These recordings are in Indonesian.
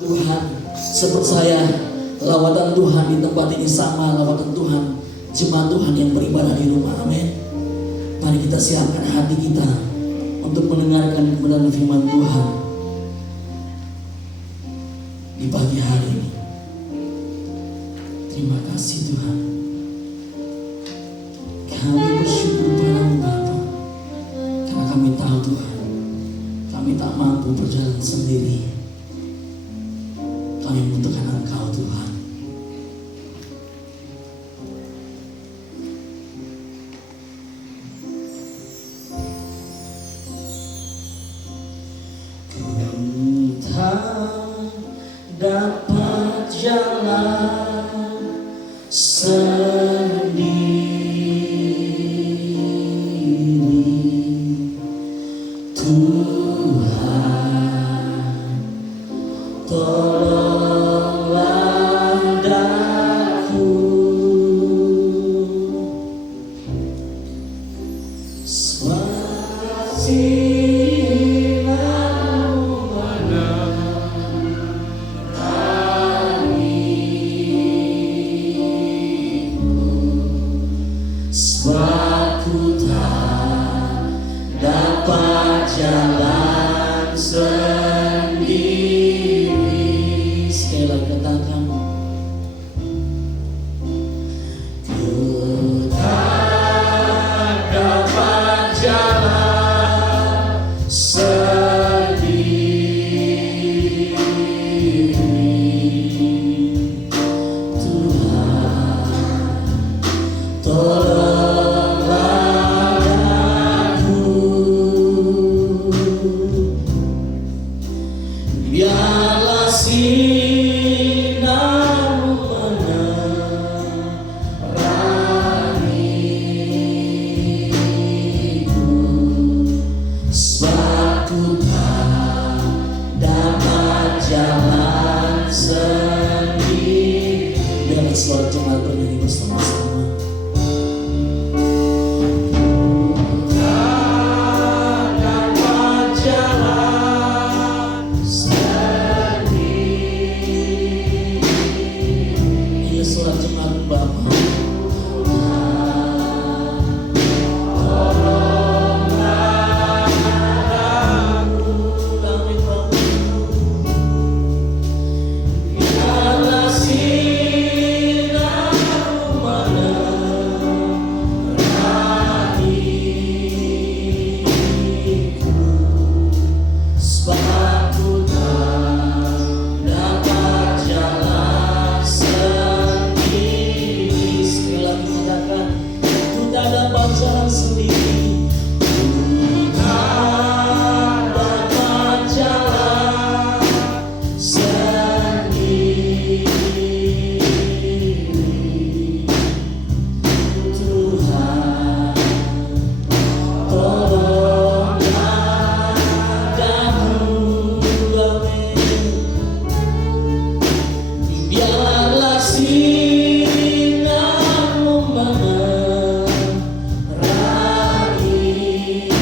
Tuhan, sepercaya lawatan Tuhan di tempat ini sama lawatan Tuhan jemaat Tuhan yang beribadah di rumah. Amin. Mari kita siapkan hati kita untuk mendengarkan kebenaran firman Tuhan di pagi hari ini. Terima kasih Tuhan. Kami bersyukur padamu Bapa, karena kami tahu Tuhan, kami tak mampu berjalan sendiri. Kami membutuhkan Engkau Tuhan. Ku tak dapat jalan sendiri, Tuhan tolonglah daku, silamu menemaniku, sebab ku tak dapat jalan sendiri. Sekali lagi katakan, ku tak dapat jalan sendiri, Tuhan tolonglah aku, biarlah sinar-Mu menerangiku, sebab ku tak dapat jalan sendiri. Biarlah suara jemaat bernyanyi bersama-sama. Iya, suara jemaat Bapa. Ku tak dapat jalan sendiri, Tuhan tolonglah aku, amin. Biarlah sinar-Mu menerangiku,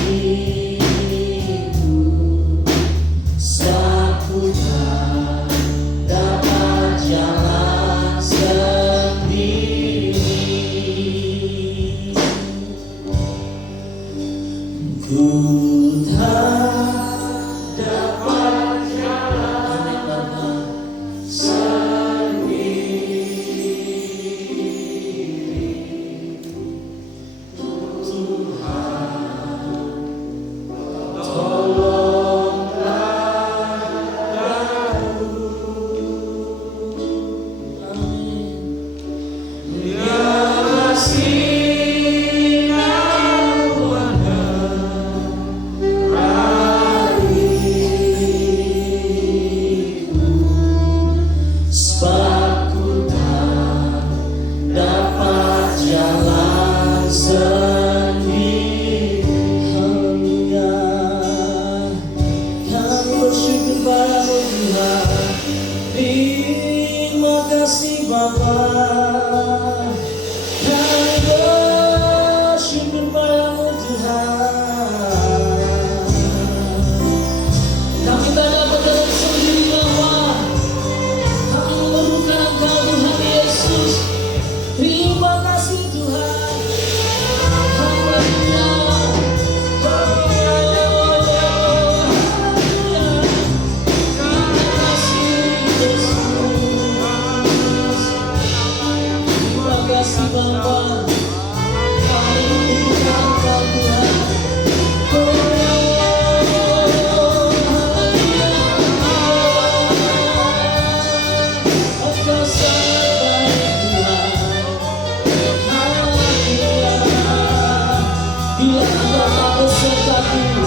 Bila Engkau tak besertaku,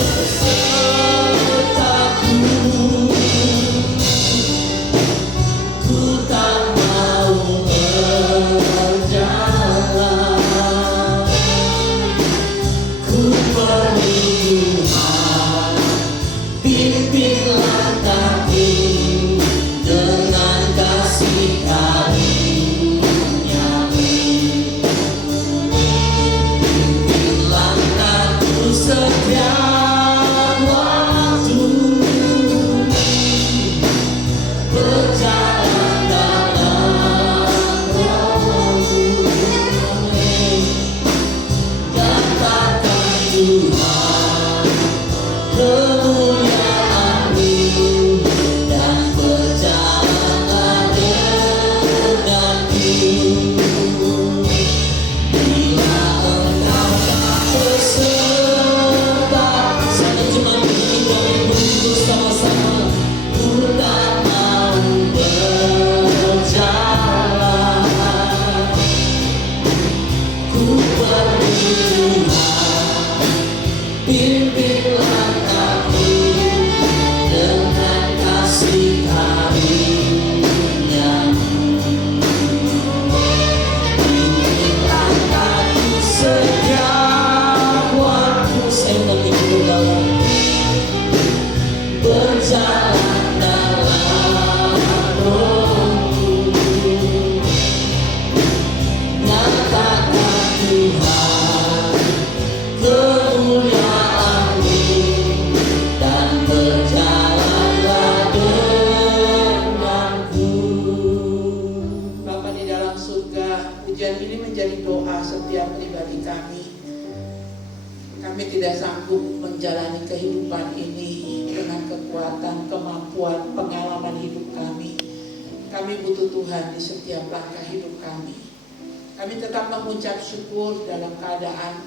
besertaku, ku tak mau berjalan. Ku perlu Tuhan, pimpin langkahku dengan kasih karunia-Mu. Pimpin langkahku setiap waktu, berjalan dalam Roh-Mu. Katakan Tuhan kemuliaan-Mu dan berjalanlah denganku. Bila Engkau tak beserta, sana jemaat kita berdua sama-sama. Ku tak mau berjalan, ku perlu Tuhan, pimpin langkahku dengan kasih karunia-Mu. Pimpin langkahku setiap waktu, saya mengiku dalam berjalan dalam Roh-Mu. Nyatakan Tuhan kemuliaan-Mu dan berjalanlah denganku. Bapa di dalam surga, pujian ini menjadi doa setiap pribadi kami. Kami tidak sanggup menjalani kehidupan ini dengan kekuatan, kemampuan, pengalaman hidup kami. Kami butuh Tuhan di setiap langkah hidup kami. Kami tetap mengucap syukur dalam keadaan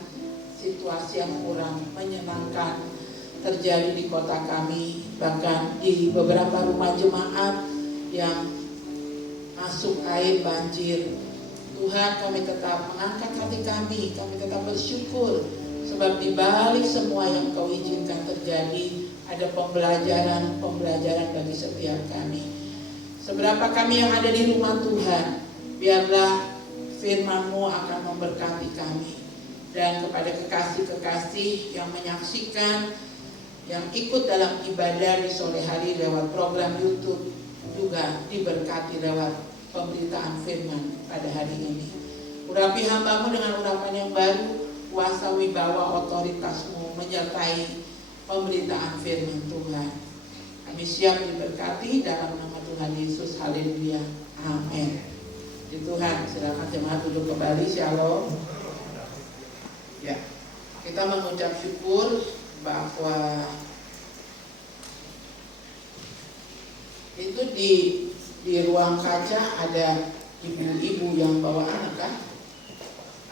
situasi yang kurang menyenangkan terjadi di kota kami, bahkan di beberapa rumah jemaat yang masuk air banjir. Tuhan, kami tetap mengangkat hati kami tetap bersyukur, sebab di balik semua yang Kau izinkan terjadi, ada pembelajaran bagi setiap kami. Seberapa kami yang ada di rumah Tuhan, biarlah firman-Mu akan memberkati kami. Dan kepada kekasih-kekasih yang menyaksikan, yang ikut dalam ibadah di sore hari lewat program YouTube, juga diberkati lewat pemberitaan firman pada hari ini. Urapi hamba-Mu dengan urapan yang baru, kuasa wibawa otoritas-Mu menyertai pemberitaan firman Tuhan. Kami siap diberkati dalam nama Tuhan Yesus. Haleluya. Amin. Di Tuhan, silakan jemaat duduk kembali. Shalom. Ya, kita mengucap syukur bahwa itu di ruang kaca ada ibu-ibu yang bawa anak kan?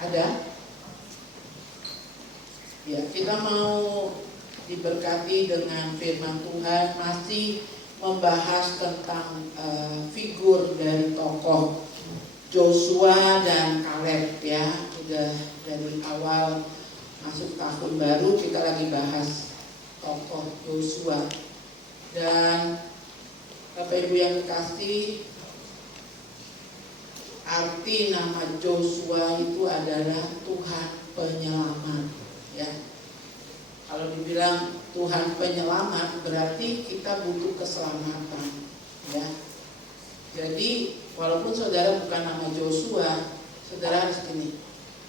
Ada? Ya, kita mau diberkati dengan firman Tuhan, masih membahas tentang figur dari tokoh Joshua dan Kaleb ya. Udah dari awal masuk tahun baru kita lagi bahas tokoh Joshua. Dan Bapak Ibu yang kekasih, arti nama Joshua itu adalah Tuhan penyelamat ya. Kalau dibilang Tuhan penyelamat berarti kita butuh keselamatan ya. Jadi walaupun saudara bukan nama Joshua, saudara harus gini,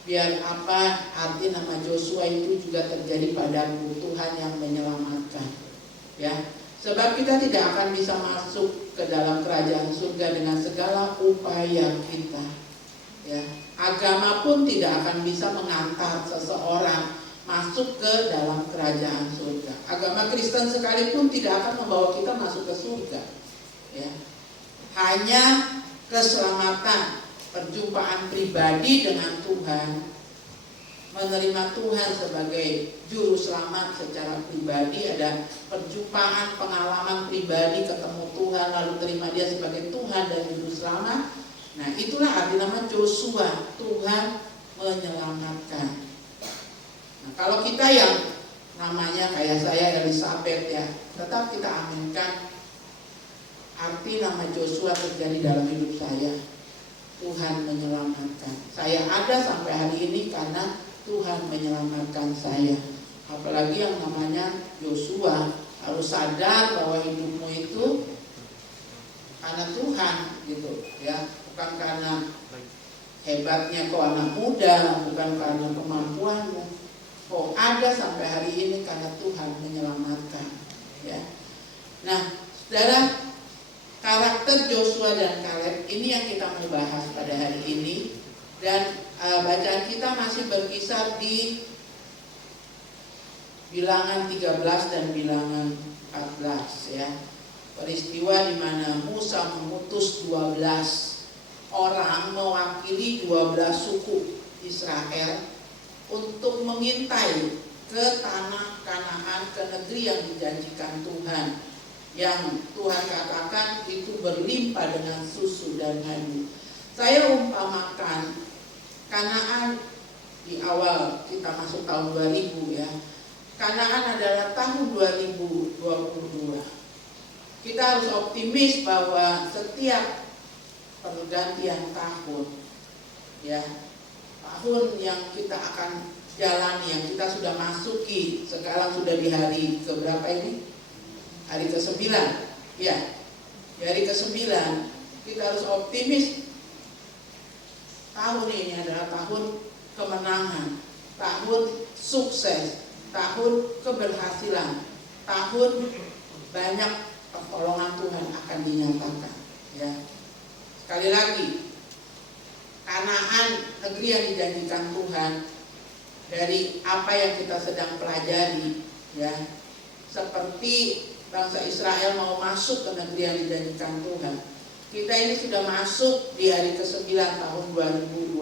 biar apa arti nama Joshua itu juga terjadi padamu, Tuhan yang menyelamatkan ya. Sebab kita tidak akan bisa masuk ke dalam kerajaan surga dengan segala upaya kita ya. Agama pun tidak akan bisa mengantar seseorang masuk ke dalam kerajaan surga. Agama Kristen sekalipun tidak akan membawa kita masuk ke surga ya. Hanya keselamatan, perjumpaan pribadi dengan Tuhan, menerima Tuhan sebagai juru selamat secara pribadi, ada perjumpaan, pengalaman pribadi, ketemu Tuhan, lalu terima Dia sebagai Tuhan dan juru selamat. Nah, itulah arti nama Joshua, Tuhan menyelamatkan. kalau kita yang namanya kayak saya Elizabeth ya, tetap kita aminkan arti nama Joshua terjadi dalam hidup saya. Tuhan menyelamatkan. Saya ada sampai hari ini karena Tuhan menyelamatkan saya. Apalagi yang namanya Joshua harus sadar bahwa hidupmu itu karena Tuhan gitu ya, bukan karena hebatnya kau anak muda, bukan karena kemampuanmu. Kau ada sampai hari ini karena Tuhan menyelamatkan ya. Nah, saudara, karakter Joshua dan Kaleb ini yang kita mau bahas pada hari ini. Dan bacaan kita masih berkisar di Bilangan 13 dan Bilangan 14 ya. Peristiwa di mana Musa mengutus 12 orang mewakili 12 suku Israel untuk mengintai ke tanah Kanaan, ke negeri yang dijanjikan Tuhan, yang Tuhan katakan itu berlimpah dengan susu dan madu. Saya umpamakan Kanaan di awal kita masuk tahun 2000 ya. Kanaan adalah tahun 2022. Kita harus optimis bahwa setiap pergantian tahun ya, tahun yang kita akan jalani, yang kita sudah masuki, sekarang sudah di hari keberapa ini? Hari ke-9 ya. Di hari ke-9 kita harus optimis. Tahun ini adalah tahun kemenangan, tahun sukses, tahun keberhasilan, tahun banyak pertolongan Tuhan akan dinyatakan ya. Sekali lagi, Kanaan, negeri yang dijanjikan Tuhan, dari apa yang kita sedang pelajari ya, seperti bangsa Israel mau masuk ke negeri yang dijanjikan Tuhan. Kita ini sudah masuk di hari ke-9 tahun 2022.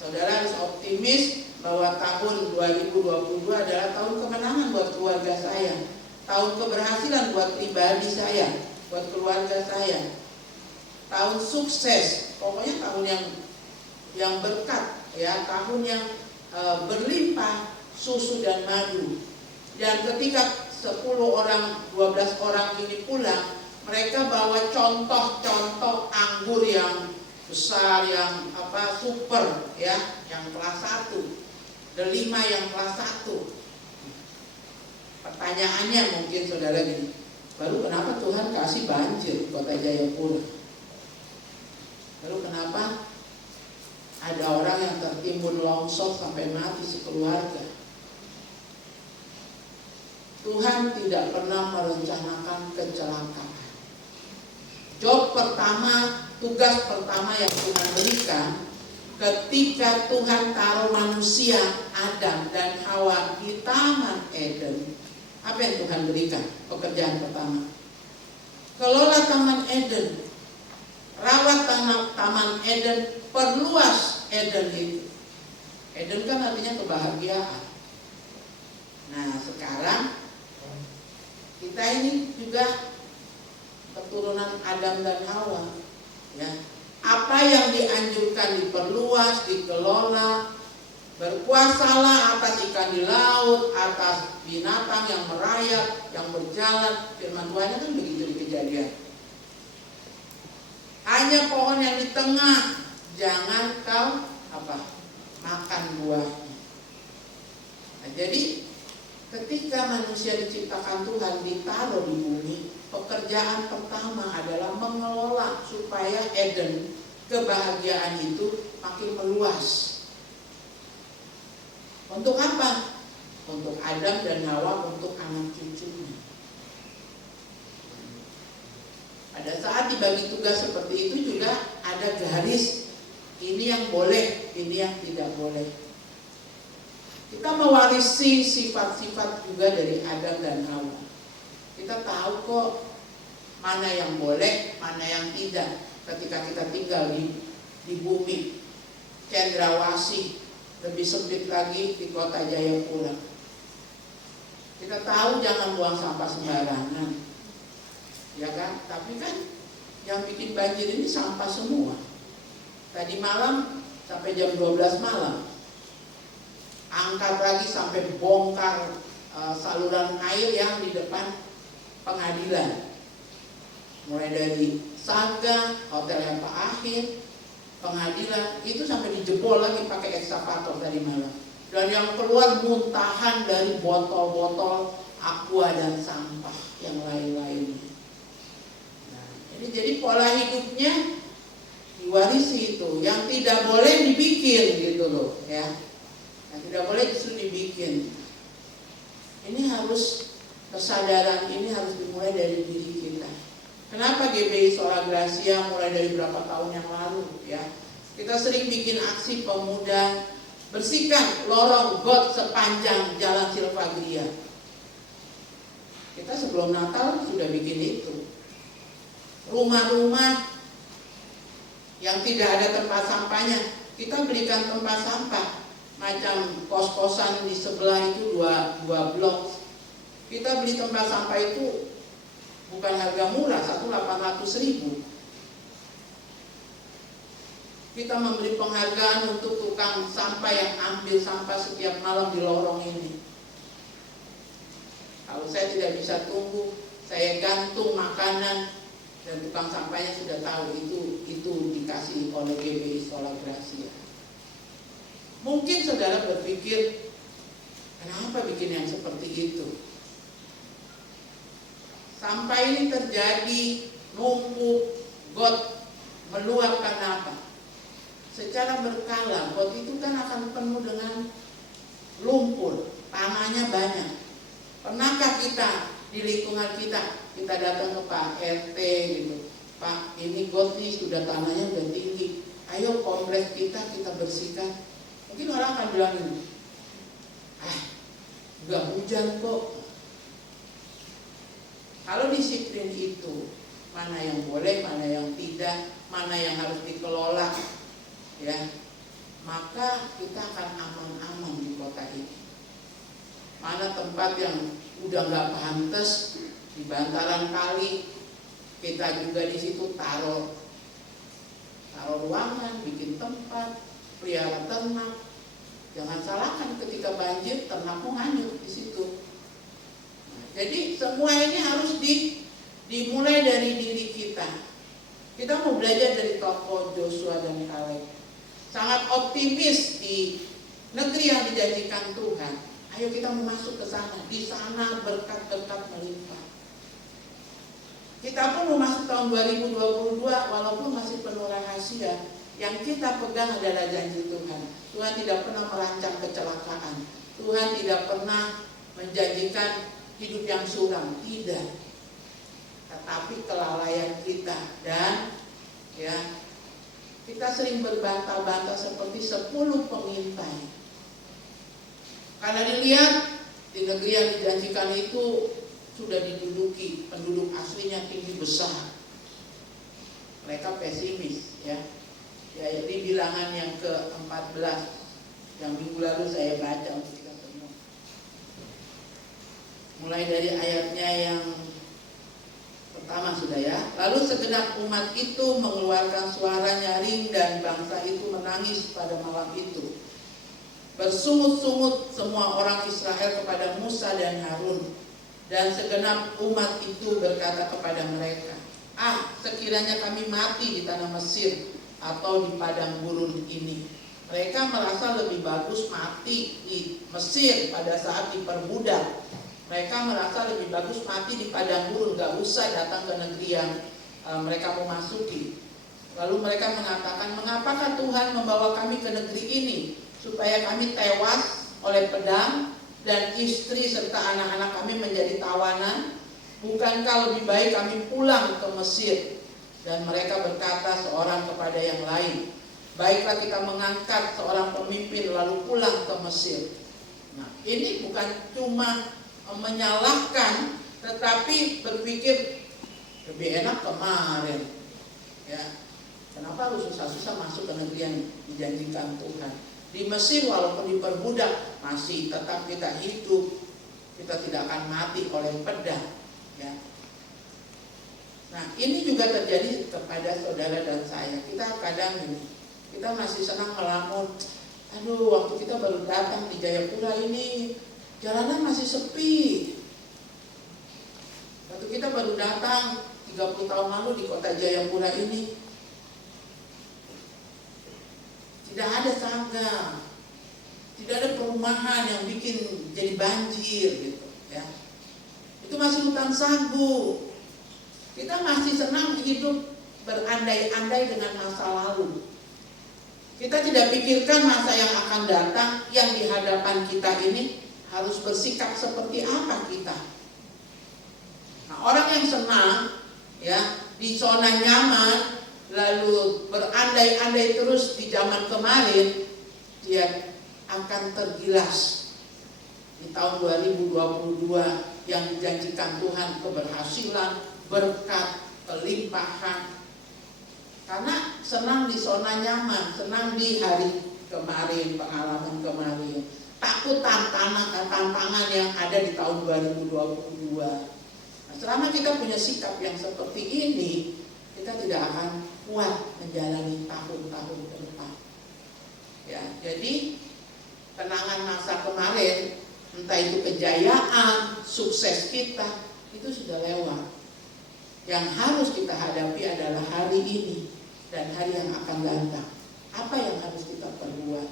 Saudara harus optimis bahwa tahun 2022 adalah tahun kemenangan buat keluarga saya, tahun keberhasilan buat pribadi saya, buat keluarga saya, tahun sukses, pokoknya tahun yang berkat ya, tahun yang berlimpah susu dan madu. Dan ketika 10 orang, 12 orang ini pulang, mereka bawa contoh-contoh anggur yang besar, yang super ya, yang kelas 1, delima yang kelas 1. Pertanyaannya mungkin saudara gini, lalu kenapa Tuhan kasih banjir kota Jayapura? Lalu kenapa ada orang yang tertimbun longsor sampai mati sekeluarga? Tuhan tidak pernah merencanakan kecelakaan. Job pertama, tugas pertama yang Tuhan berikan ketika Tuhan taruh manusia Adam dan Hawa di Taman Eden. Apa yang Tuhan berikan? Pekerjaan pertama, kelola Taman Eden, rawat Taman Eden, perluas Eden itu. Eden kan artinya kebahagiaan. Nah sekarang kita ini juga keturunan Adam dan Hawa ya. Apa yang dianjurkan diperluas, dikelola, berkuasalah atas ikan di laut, atas binatang yang merayap, yang berjalan. Firman Tuhannya kan begitu di Kejadian. Hanya pohon yang di tengah jangan kau makan buahnya. Nah, jadi ketika manusia diciptakan Tuhan, ditaruh di bumi, pekerjaan pertama adalah mengelola supaya Eden, kebahagiaan itu makin meluas. Untuk apa? Untuk Adam dan Hawa, untuk anak cucunya. Pada saat dibagi tugas seperti itu juga ada garis, ini yang boleh, ini yang tidak boleh. Kita mewarisi sifat-sifat juga dari Adam dan Hawa. Kita tahu kok mana yang boleh, mana yang tidak ketika kita tinggal di bumi cendrawasih, lebih sempit lagi di kota Jayapura. Kita tahu jangan buang sampah sembarangan, ya kan? Tapi kan yang bikin banjir ini sampah semua. Tadi malam sampai jam 12 malam angkat lagi sampai bongkar saluran air yang di depan pengadilan. Mulai dari Saga, hotelnya Pak Akhir, pengadilan, itu sampai dijebol lagi pakai ekskavator tadi malam. Dan yang keluar muntahan dari botol-botol aqua dan sampah yang lain-lainnya. Nah, jadi pola hidupnya diwarisi itu, yang tidak boleh dibikin gitu loh ya. Yang tidak boleh justru dibikin. Ini harus, kesadaran ini harus dimulai dari diri kita. Kenapa GBI Sola Gracia mulai dari berapa tahun yang lalu ya? Kita sering bikin aksi pemuda bersihkan lorong got sepanjang Jalan Silvagria. Kita sebelum Natal sudah bikin itu. Rumah-rumah yang tidak ada tempat sampahnya, kita berikan tempat sampah. Macam kos-kosan di sebelah itu dua blok. Kita beli tempat sampah itu bukan harga murah, 800.000. Kita memberi penghargaan untuk tukang sampah yang ambil sampah setiap malam di lorong ini. Kalau saya tidak bisa tunggu, saya gantung makanan dan tukang sampahnya sudah tahu itu dikasih oleh GBI Sola Gracia. Mungkin saudara berpikir, kenapa bikin yang seperti itu? Sampah ini terjadi, numpuk, got meluap karena apa? Secara berkala, got itu kan akan penuh dengan lumpur, tanahnya banyak. Pernahkah kita di lingkungan kita datang ke Pak RT gitu, Pak ini got nih sudah tanahnya udah tinggi, ayo kompleks kita bersihkan. Mungkin orang akan bilang ini, nggak hujan kok. Kalau disiplin itu, mana yang boleh, mana yang tidak, mana yang harus dikelola, ya, maka kita akan aman-aman di kota ini. Mana tempat yang udah nggak pantas di bantaran kali, kita juga di situ taruh ruangan, bikin tempat, pelihara ternak. Jangan salahkan ketika banjir ternakmu hanyut di situ. Jadi semua ini harus dimulai dari diri kita. Kita mau belajar dari tokoh Joshua dan Kaleb. Sangat optimis di negeri yang dijanjikan Tuhan. Ayo kita mau masuk ke sana. Di sana berkat-berkat melimpah. Kita pun mau masuk tahun 2022 walaupun masih penuh rahasia. Yang kita pegang adalah janji Tuhan. Tuhan tidak pernah merancang kecelakaan. Tuhan tidak pernah menjanjikan hidup yang suram, tidak. Tetapi kelalaian kita dan ya kita sering berbantah-bantah seperti 10 pengintai. Karena dilihat di negeri yang dijanjikan itu sudah diduduki, penduduk aslinya tinggi besar. Mereka pesimis ya. Ya, di bilangan yang ke-14 yang minggu lalu saya baca untuk kita semua. Mulai dari ayatnya yang pertama sudah ya. Lalu segenap umat itu mengeluarkan suara nyaring dan bangsa itu menangis pada malam itu. Bersungut-sungut semua orang Israel kepada Musa dan Harun. Dan segenap umat itu berkata kepada mereka, sekiranya kami mati di tanah Mesir atau di padang gurun ini. Mereka merasa lebih bagus mati di Mesir pada saat diperbudak. Mereka merasa lebih bagus mati di padang gurun, gak usah datang ke negeri yang mereka mau masuki. Lalu mereka mengatakan, mengapakah Tuhan membawa kami ke negeri ini? Supaya kami tewas oleh pedang dan istri serta anak-anak kami menjadi tawanan. Bukankah lebih baik kami pulang ke Mesir? Dan mereka berkata seorang kepada yang lain, baiklah kita mengangkat seorang pemimpin lalu pulang ke Mesir. Nah, ini bukan cuma menyalahkan, tetapi berpikir lebih enak kemarin. Ya, kenapa harus susah-susah masuk ke negeri yang dijanjikan Tuhan? Di Mesir walaupun diperbudak masih tetap kita hidup, kita tidak akan mati oleh pedang. Ya. Nah, ini juga terjadi kepada saudara dan saya. Kita kadang ini, kita masih senang melamun, aduh waktu kita baru datang di Jayapura ini jalanan masih sepi. Waktu kita baru datang 30 tahun lalu di kota Jayapura ini tidak ada tangga, tidak ada perumahan yang bikin jadi banjir gitu ya. Itu masih hutan sagu. Kita masih senang hidup berandai-andai dengan masa lalu. Kita tidak pikirkan masa yang akan datang, yang di hadapan kita ini harus bersikap seperti apa kita. Nah, orang yang senang ya di zona nyaman lalu berandai-andai terus di zaman kemarin, dia akan tergilas di tahun 2022 yang dijanjikan Tuhan keberhasilan, berkat, kelimpahan. Karena senang di zona nyaman, senang di hari kemarin, pengalaman kemarin, takut tantangan yang ada di tahun 2022. Nah, selama kita punya sikap yang seperti ini, kita tidak akan kuat menjalani tahun-tahun ke depan. Ya, jadi kenangan masa kemarin, entah itu kejayaan, sukses kita, itu sudah lewat. Yang harus kita hadapi adalah hari ini dan hari yang akan datang. Apa yang harus kita perbuat?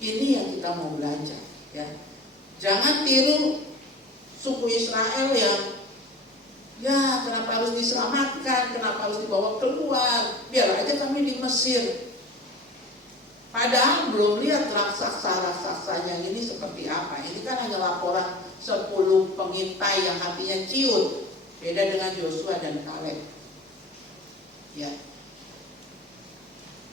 Ini yang kita mau belajar. Ya, jangan tiru suku Israel yang ya kenapa harus diselamatkan, kenapa harus dibawa keluar, biar aja kami di Mesir. Padahal belum lihat raksasa-raksasanya ini seperti apa. Ini kan hanya laporan 10 pengintai yang hatinya ciut. Beda dengan Joshua dan Kaleb. Ya.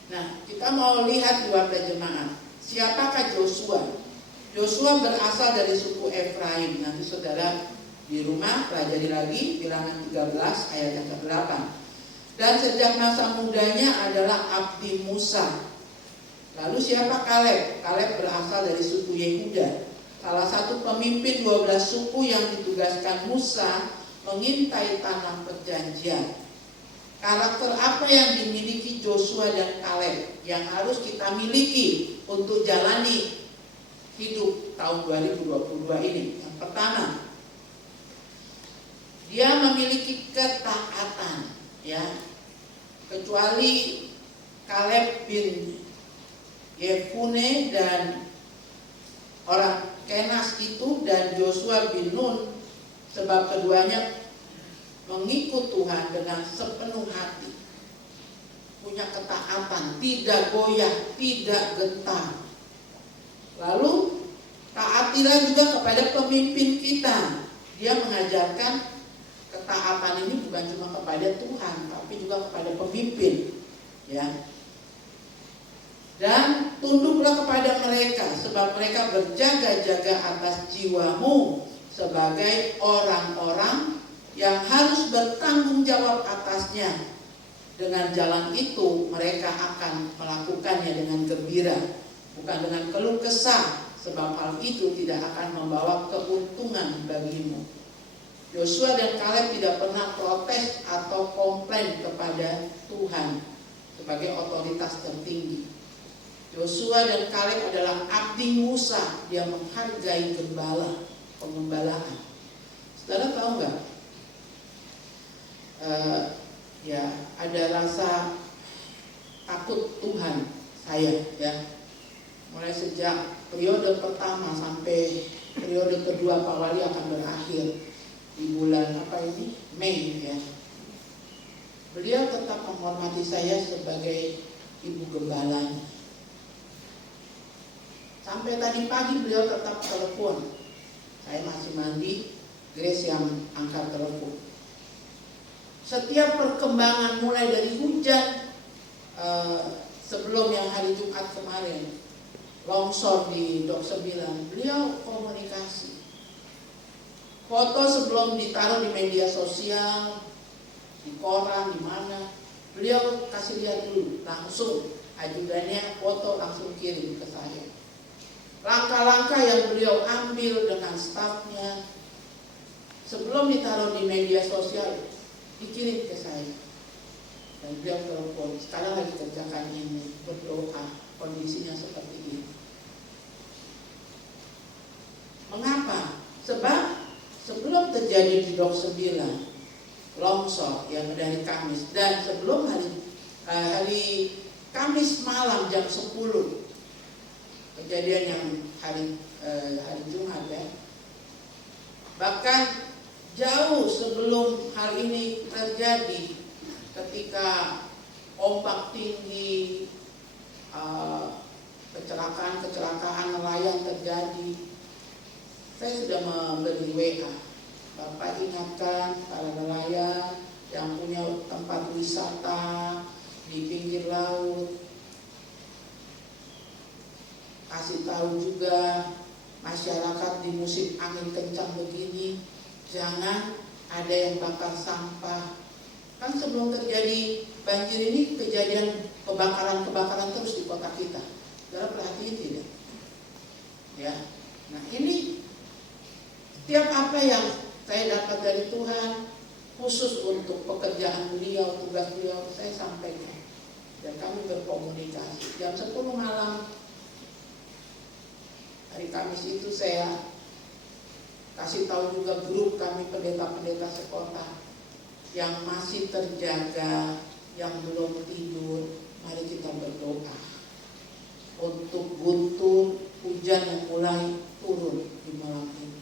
Nah, kita mau lihat di warga jemaat. Siapakah Joshua? Joshua berasal dari suku Efraim. Nanti saudara di rumah pelajari lagi Bilangan 13 ayat yang ke-8. Dan sejak masa mudanya adalah abdi Musa. Lalu siapa Kaleb? Kaleb berasal dari suku Yehuda, salah satu pemimpin 12 suku yang ditugaskan Musa mengintai tanah perjanjian. Karakter apa yang dimiliki Joshua dan Kaleb yang harus kita miliki untuk jalani hidup tahun 2022 ini? Yang pertama, dia memiliki ketaatan, ya. Kecuali Kaleb bin Yefune dan orang Kenas itu dan Joshua bin Nun, sebab keduanya mengikut Tuhan dengan sepenuh hati, punya ketaatan, tidak goyah, tidak gentar. Lalu taatilah juga kepada pemimpin kita. Dia mengajarkan ketaatan ini bukan cuma kepada Tuhan, tapi juga kepada pemimpin, ya. Dan tunduklah kepada mereka, sebab mereka berjaga-jaga atas jiwamu sebagai orang-orang yang harus bertanggung jawab atasnya. Dengan jalan itu mereka akan melakukannya dengan gembira, bukan dengan keluh kesah, sebab hal itu tidak akan membawa keuntungan bagimu. Joshua dan Kaleb tidak pernah protes atau komplain kepada Tuhan sebagai otoritas tertinggi. Joshua dan Kaleb adalah abdi Musa, dia menghargai gembala, pengembalaan. Saudara tahu nggak? Ya, ada rasa takut Tuhan saya, ya. Mulai sejak periode pertama sampai periode kedua Pak Wali akan berakhir di bulan Mei, ya. Beliau tetap menghormati saya sebagai ibu gembalanya. Sampai tadi pagi beliau tetap telepon. Saya masih mandi, Grace yang angkat telepon. Setiap perkembangan mulai dari hujan sebelum yang hari Jumat kemarin, longsor di Dok 9, beliau komunikasi. Foto sebelum ditaruh di media sosial, di koran, di mana, beliau kasih lihat dulu, langsung ajudannya foto langsung kirim ke saya. Langkah-langkah yang beliau ambil dengan stafnya sebelum ditaruh di media sosial dikirim ke saya. Dan beliau telepon, sekarang lagi kerjakan ini, berdoa, kondisinya seperti ini. terjadi di Dok 9, longsor yang dari Kamis, dan sebelum hari Kamis malam jam 10, kejadian yang hari Jumat ya. Bahkan jauh sebelum hal ini terjadi, ketika ombak tinggi, kecelakaan nelayan terjadi, saya sudah memberi WA, Bapak ingatkan para nelayan yang punya tempat wisata di pinggir laut, kasih tahu juga masyarakat di musim angin kencang begini, jangan ada yang bakar sampah. Kan sebelum terjadi banjir ini kejadian kebakaran terus di kota kita. Saudara perhatiin tidak? Ya. Nah ini setiap apa yang saya dapat dari Tuhan, khusus untuk pekerjaan beliau, tugas beliau, saya sampaikan. Dan kami berkomunikasi. Jam 10 malam hari Kamis itu saya kasih tahu juga grup kami pendeta-pendeta sekota yang masih terjaga, yang belum tidur, mari kita berdoa untuk guntur hujan yang mulai turun di malam ini.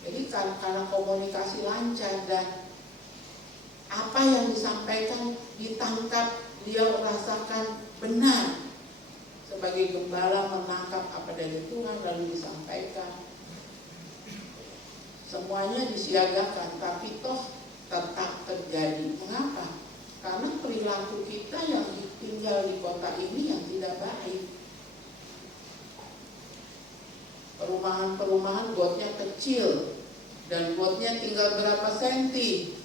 Jadi karena komunikasi lancar dan apa yang disampaikan ditangkap, beliau rasakan benar. Sebagai gembala menangkap apa dari Tuhan lalu disampaikan. Semuanya disiagakan, tapi toh tetap terjadi. Mengapa? Karena perilaku kita yang tinggal di kota ini yang tidak baik. Perumahan-perumahan gotnya kecil dan gotnya tinggal berapa senti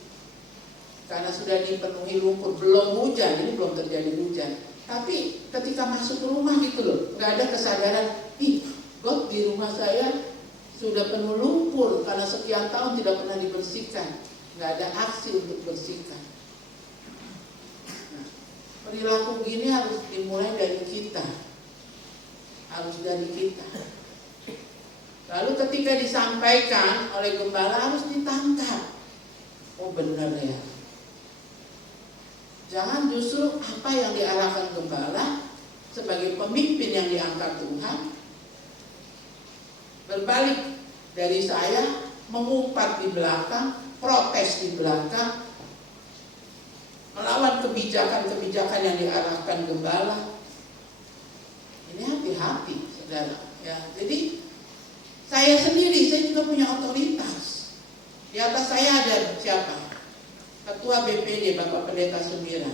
karena sudah dipenuhi lumpur, belum hujan, ini belum terjadi hujan. Tapi ketika masuk ke rumah gitu loh, nggak ada kesadaran, got di rumah saya sudah penuh lumpur karena sekian tahun tidak pernah dibersihkan, nggak ada aksi untuk bersihkan. Nah, perilaku gini harus dimulai dari kita, harus dari kita. Lalu ketika disampaikan oleh gembala harus ditangkap. Oh benar ya. Jangan justru apa yang diarahkan gembala sebagai pemimpin yang diangkat Tuhan berbalik dari saya mengumpat di belakang, protes di belakang, melawan kebijakan-kebijakan yang diarahkan gembala. Ini hati-hati, saudara. Ya, jadi saya sendiri, saya juga punya otoritas. Di atas saya ada siapa? Ketua BPD, Bapak Pendeta Semira.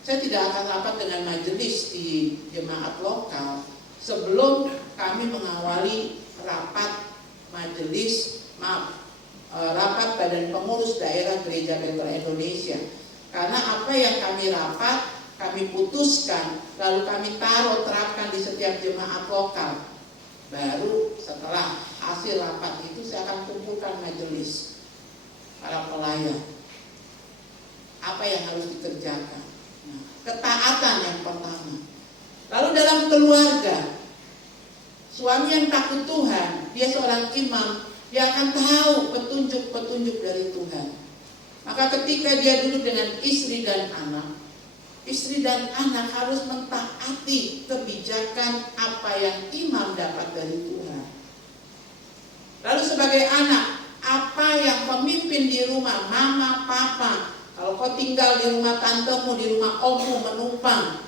Saya tidak akan rapat dengan majelis di jemaat lokal sebelum kami mengawali rapat rapat Badan Pengurus Daerah Gereja Betel Indonesia. Karena apa yang kami rapat, kami putuskan, lalu kami terapkan di setiap jemaat lokal. Baru setelah hasil rapat itu saya akan kumpulkan majelis para pelayan. Apa yang harus dikerjakan? Nah, ketaatan yang pertama. Lalu dalam keluarga, suami yang takut Tuhan, dia seorang imam, dia akan tahu petunjuk-petunjuk dari Tuhan. Maka ketika dia duduk dengan istri dan anak harus mentaati kebijakan apa yang imam dapat dari Tuhan. Lalu sebagai anak, apa yang pemimpin di rumah, mama, papa, kalau kau tinggal di rumah tantemu, di rumah ommu menumpang,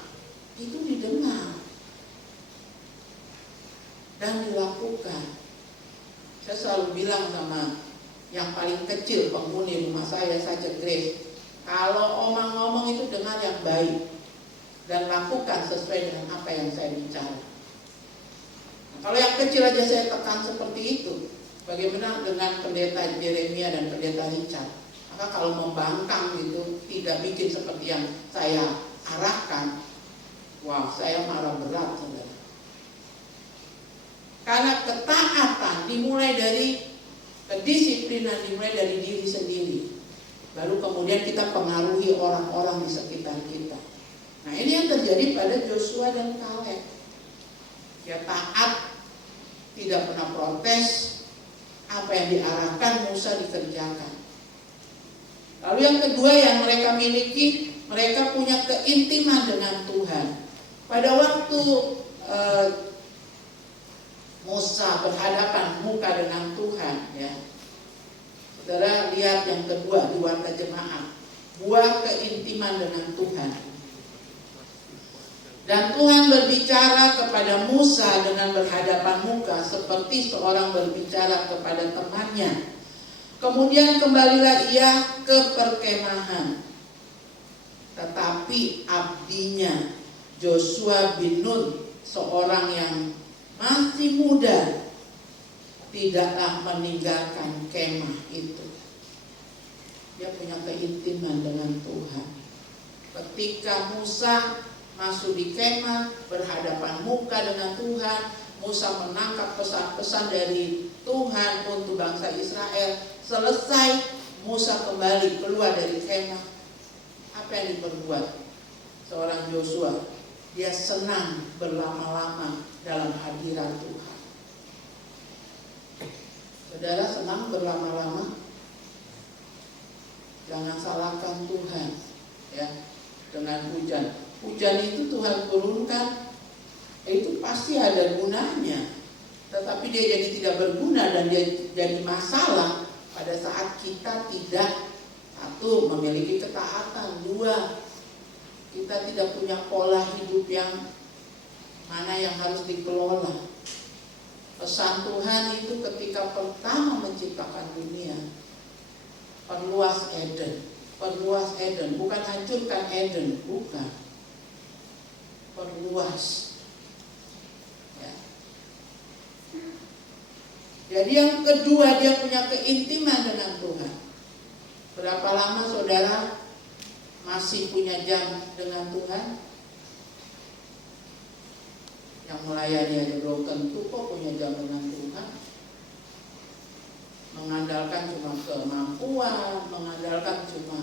itu didengar dan dilakukan. Saya selalu bilang sama yang paling kecil penghuni rumah saya saja, Grace, kalau omang ngomong itu dengar yang baik dan lakukan sesuai dengan apa yang saya bicara. Nah, kalau yang kecil aja saya tekan seperti itu, bagaimana dengan pendeta Jeremia dan pendeta Richard? Maka kalau membangkang gitu, tidak bikin seperti yang saya arahkan, wah saya marah berat, saudara. Karena ketaatan dimulai dari kedisiplinan, dimulai dari diri sendiri. Lalu kemudian kita pengaruhi orang-orang di sekitar kita. Nah ini yang terjadi pada Joshua dan Kaleb. Dia taat, tidak pernah protes. apa yang diarahkan Musa dikerjakan. Lalu yang kedua yang mereka miliki, mereka punya keintiman dengan Tuhan. Pada waktu Musa berhadapan muka dengan Tuhan, ya, saudara lihat yang kedua di warta jemaat, buah keintiman dengan Tuhan. Dan Tuhan berbicara kepada Musa dengan berhadapan muka seperti seorang berbicara kepada temannya. Kemudian kembalilah ia ke perkemahan. Tetapi abdinya Joshua bin Nun, seorang yang masih muda, tidaklah meninggalkan kemah itu. Dia punya keintiman dengan Tuhan. Ketika Musa masuk di kemah, berhadapan muka dengan Tuhan, Musa menangkap pesan-pesan dari Tuhan untuk bangsa Israel. Selesai, Musa kembali keluar dari kemah. Apa yang diperbuat seorang Joshua? Dia senang berlama-lama dalam hadirat Tuhan. Saudara senang berlama-lama? Jangan salahkan Tuhan, ya, dengan hujan. Hujan itu Tuhan turunkan, itu pasti ada gunanya. Tetapi dia jadi tidak berguna dan dia jadi masalah pada saat kita tidak, satu, memiliki ketaatan, dua, kita tidak punya pola hidup yang mana yang harus dikelola. Pesan Tuhan itu ketika pertama menciptakan dunia, perluas Eden. Perluas Eden, bukan hancurkan Eden, bukan. Perluas, ya. Jadi yang kedua, dia punya keintiman dengan Tuhan. Berapa lama saudara masih punya jam dengan Tuhan? Yang melayani aja belum tentu kok punya jam dengan Tuhan. Mengandalkan cuma kemampuan, mengandalkan cuma.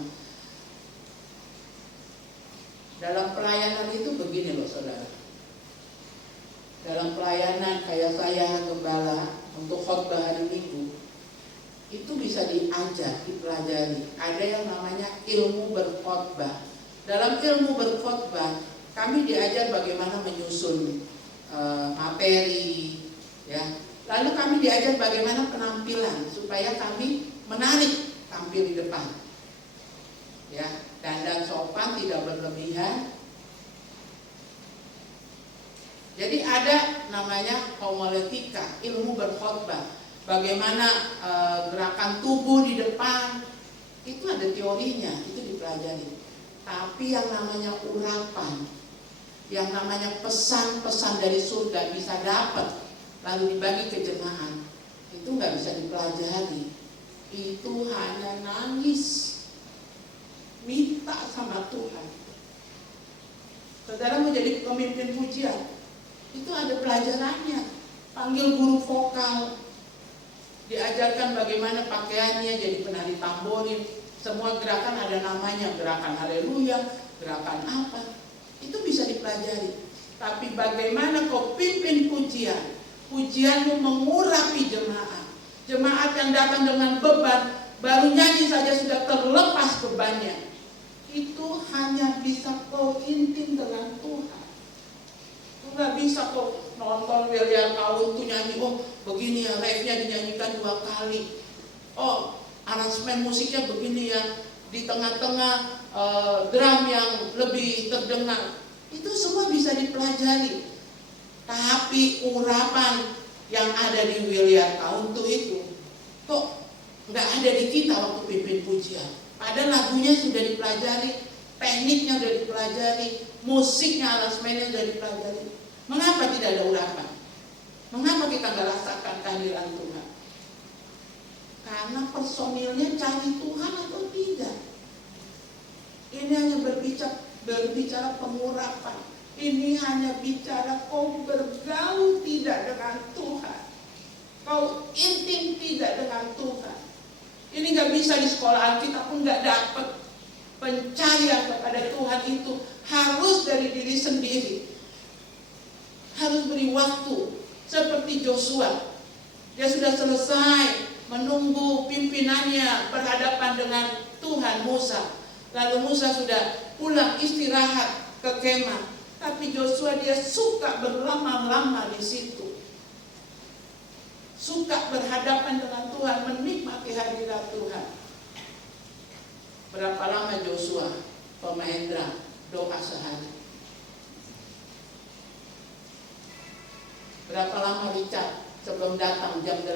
Dalam pelayanan itu begini loh saudara. Dalam pelayanan kayak saya gembala untuk khotbah hari Minggu, itu bisa diajar, dipelajari. Ada yang namanya ilmu berkhotbah. Dalam ilmu berkhotbah, kami diajar bagaimana menyusun materi, ya. Lalu kami diajar bagaimana penampilan supaya kami menarik tampil di depan, ya. Dandan sopan, tidak berlebihan. Jadi ada namanya homiletika, ilmu berkhotbah. Bagaimana gerakan tubuh di depan, itu ada teorinya, itu dipelajari. Tapi yang namanya urapan, yang namanya pesan-pesan dari surga bisa dapat lalu dibagi ke jemaat, itu nggak bisa dipelajari. Itu hanya nangis, minta sama Tuhan. Saudara mau jadi pemimpin pujian, itu ada pelajarannya. Panggil guru vokal, diajarkan bagaimana pakaiannya, jadi penari tamborin. Semua gerakan ada namanya, gerakan haleluya, gerakan apa, itu bisa dipelajari. Tapi bagaimana kau pimpin pujian, pujianmu mengurapi jemaat. Jemaat yang datang dengan beban, baru nyanyi saja sudah terlepas bebannya. Itu hanya bisa kau intim dengan Tuhan. Itu gak bisa kau nonton William Kaun tuh nyanyi, oh begini ya, refnya dinyanyikan 2 kali. Oh, aransemen musiknya begini ya, di tengah-tengah drum yang lebih terdengar. Itu semua bisa dipelajari. Tapi urapan yang ada di William Kaun tuh itu kok nggak ada di kita waktu pimpin pujian. Padahal lagunya sudah dipelajari, tekniknya sudah dipelajari, musiknya, aransemennya sudah dipelajari. Mengapa tidak ada urapan? Mengapa kita nggak rasakan kehadiran Tuhan? Karena personilnya cari Tuhan atau tidak. Ini hanya berbicara pengurapan. Ini hanya bicara kau bergaul tidak dengan Tuhan, kau intim tidak dengan Tuhan. Ini gak bisa di sekolah Alkitab pun gak dapat. Pencarian kepada Tuhan itu harus dari diri sendiri. Harus beri waktu. Seperti Joshua, dia sudah selesai menunggu pimpinannya berhadapan dengan Tuhan Musa. Lalu Musa sudah pulang istirahat ke kemah, tapi Joshua dia suka berlama-lama di situ. Suka berhadapan dengan Tuhan, menikmati hadirat Tuhan. Berapa lama Joshua, Pak Mahendra, doa sehari? Berapa lama Richard sebelum datang jam 8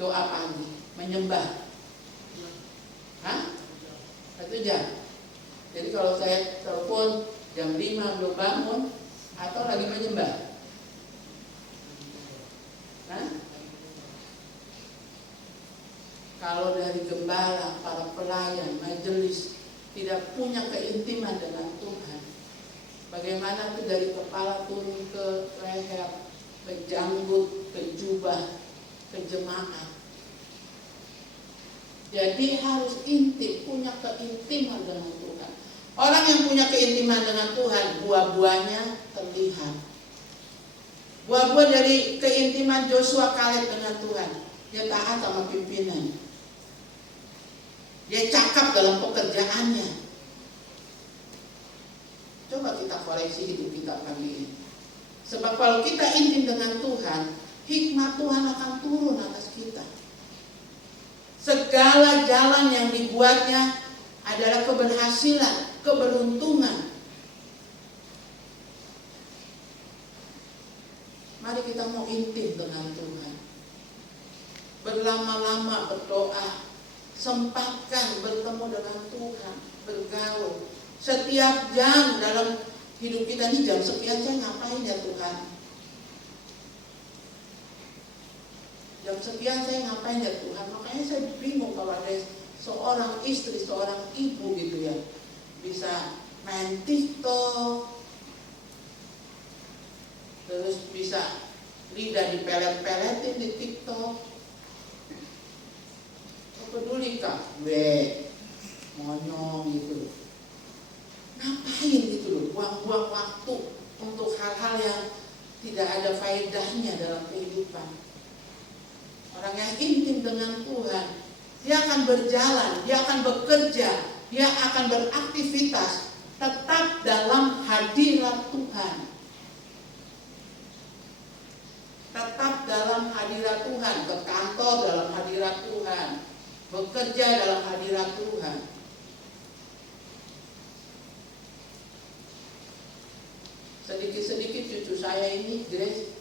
doa pagi, menyembah? Hah? 1 jam. Jadi kalau saya telepon jam 5 belum bangun atau lagi menyembah? Hah? Kalau dari gembala, para pelayan, majelis tidak punya keintiman dengan Tuhan, bagaimana tuh dari kepala turun ke leher, ke janggut, ke jubah, ke jemaat. Jadi harus intim, punya keintiman dengan Tuhan. Orang yang punya keintiman dengan Tuhan, buah-buahnya terlihat. Buah-buah dari keintiman Joshua Kaleb dengan Tuhan, dia taat sama pimpinan. Dia cakap dalam pekerjaannya. Coba kita koreksi hidup kita pagi ini. Sebab kalau kita intim dengan Tuhan, hikmat Tuhan akan turun atas kita. Segala jalan yang dibuatnya adalah keberhasilan, keberuntungan. Mari kita mau intim dengan Tuhan. Berlama-lama berdoa, sempatkan bertemu dengan Tuhan, bergaul. Setiap jam dalam hidup kita ini, jam sekian saya ngapain ya Tuhan? Jam sekian saya ngapain ya Tuhan? Makanya saya bingung kalau ada seorang istri, seorang ibu gitu ya, bisa main TikTok, terus bisa lidah dipelet-peletin di TikTok. Peduli kak, monyong gitu. Ngapain gitu loh, buang-buang waktu untuk hal-hal yang tidak ada faedahnya dalam kehidupan. Orang yang intim dengan Tuhan, dia akan berjalan, dia akan bekerja, dia akan beraktivitas tetap dalam hadirat Tuhan. Tetap dalam hadirat Tuhan, ke kantor dalam hadirat Tuhan, bekerja dalam hadirat Tuhan. Sedikit-sedikit cucu saya ini, Grace,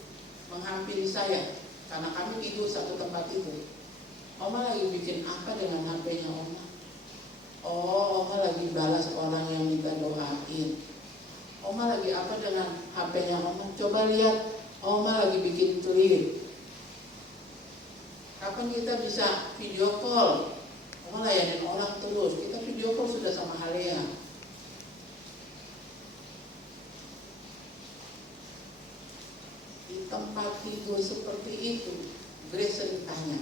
menghampiri saya karena kami tidur satu tempat itu. Oma lagi bikin apa dengan HP-nya Oma? Oh, Oma lagi balas orang yang minta doain. Oma lagi apa dengan HP-nya Oma? Coba lihat, Oma lagi bikin tweet. Kapan kita bisa video call? Oma layanin orang terus. Kita video call sudah sama Halea. Di tempat tidur seperti itu, Grace ditanya,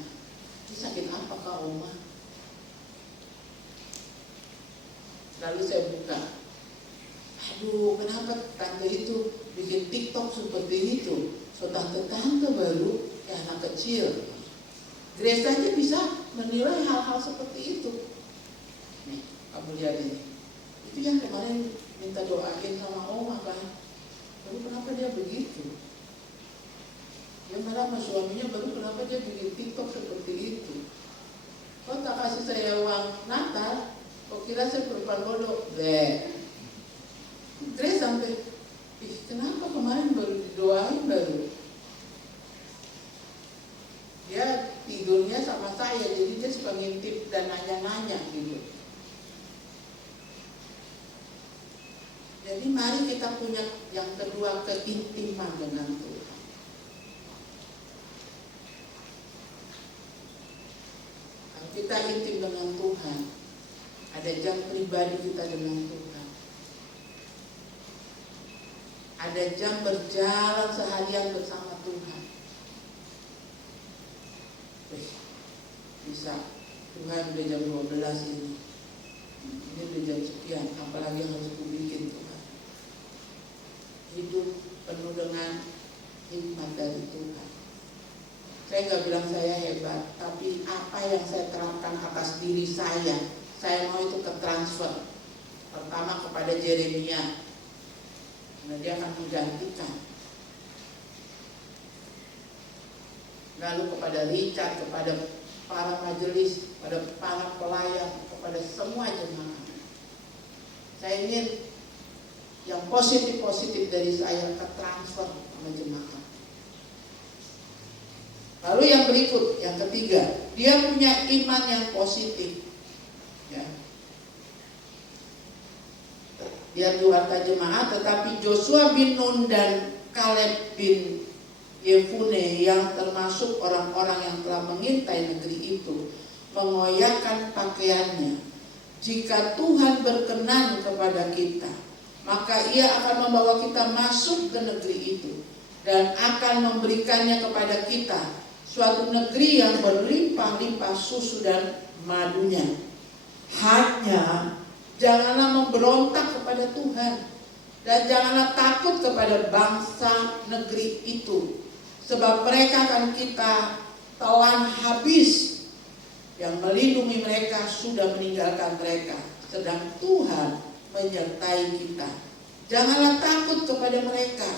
ini sakit apa kak Oma? Lalu saya buka, aduh kenapa tante itu bikin TikTok seperti itu? So tante-tante baru, ya anak kecil. Grace aja bisa menilai hal-hal seperti itu. Nih, kamu lihat ini. Itu yang kemarin minta doain sama Oma kan. Lalu kenapa dia begitu? Dia marah sama suaminya, baru kenapa dia bikin TikTok seperti itu? Kok tak kasih saya uang Natal? Kok kira saya perempuan bodoh? Grace sampai, kenapa kemarin baru didoain baru? Dia tidurnya sama saya, jadi dia suka ngintip dan nanya-nanya gitu. Jadi mari kita punya yang kedua, keintiman dengan Tuhan. Kalau kita intim dengan Tuhan, ada jam pribadi kita dengan Tuhan. Ada jam berjalan seharian bersama Tuhan. Bisa, Tuhan udah jam 12 ini udah jam sekian, apalagi yang harus kubikin Tuhan. Hidup penuh dengan hikmat dari Tuhan. Saya nggak bilang saya hebat, tapi apa yang saya terapkan atas diri saya mau itu ke transfer. Pertama kepada Yeremia, nah dia akan menggantikan. Lalu kepada Richard, kepada para majelis, kepada para pelayan, kepada semua jemaat. Saya ingin yang positif-positif dari saya ke transfer sama jemaat. Lalu yang berikut, yang ketiga, dia punya iman yang positif. Ya. Dia harta jemaat, tetapi Joshua bin Nun dan Kaleb bin Yefune yang termasuk orang-orang yang telah mengintai negeri itu mengoyakkan pakaiannya. Jika Tuhan berkenan kepada kita, maka Ia akan membawa kita masuk ke negeri itu dan akan memberikannya kepada kita, suatu negeri yang berlimpah-limpah susu dan madunya. Hanya janganlah memberontak kepada Tuhan dan janganlah takut kepada bangsa negeri itu, sebab mereka akan kita telan habis. Yang melindungi mereka sudah meninggalkan mereka, sedang Tuhan menyertai kita. Janganlah takut kepada mereka.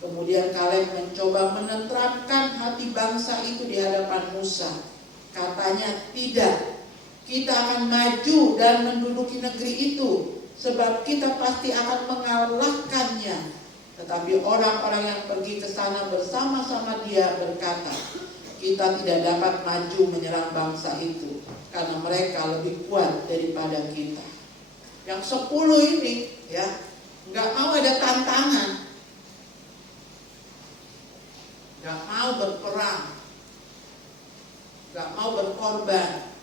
Kemudian Kaleb mencoba menenteramkan hati bangsa itu di hadapan Musa. Katanya, tidak, kita akan maju dan menduduki negeri itu, sebab kita pasti akan mengalahkannya. Tetapi orang-orang yang pergi ke sana bersama-sama dia berkata, kita tidak dapat maju menyerang bangsa itu, karena mereka lebih kuat daripada kita. Yang 10 ini ya nggak mau ada tantangan, nggak mau berperang, nggak mau berkorban,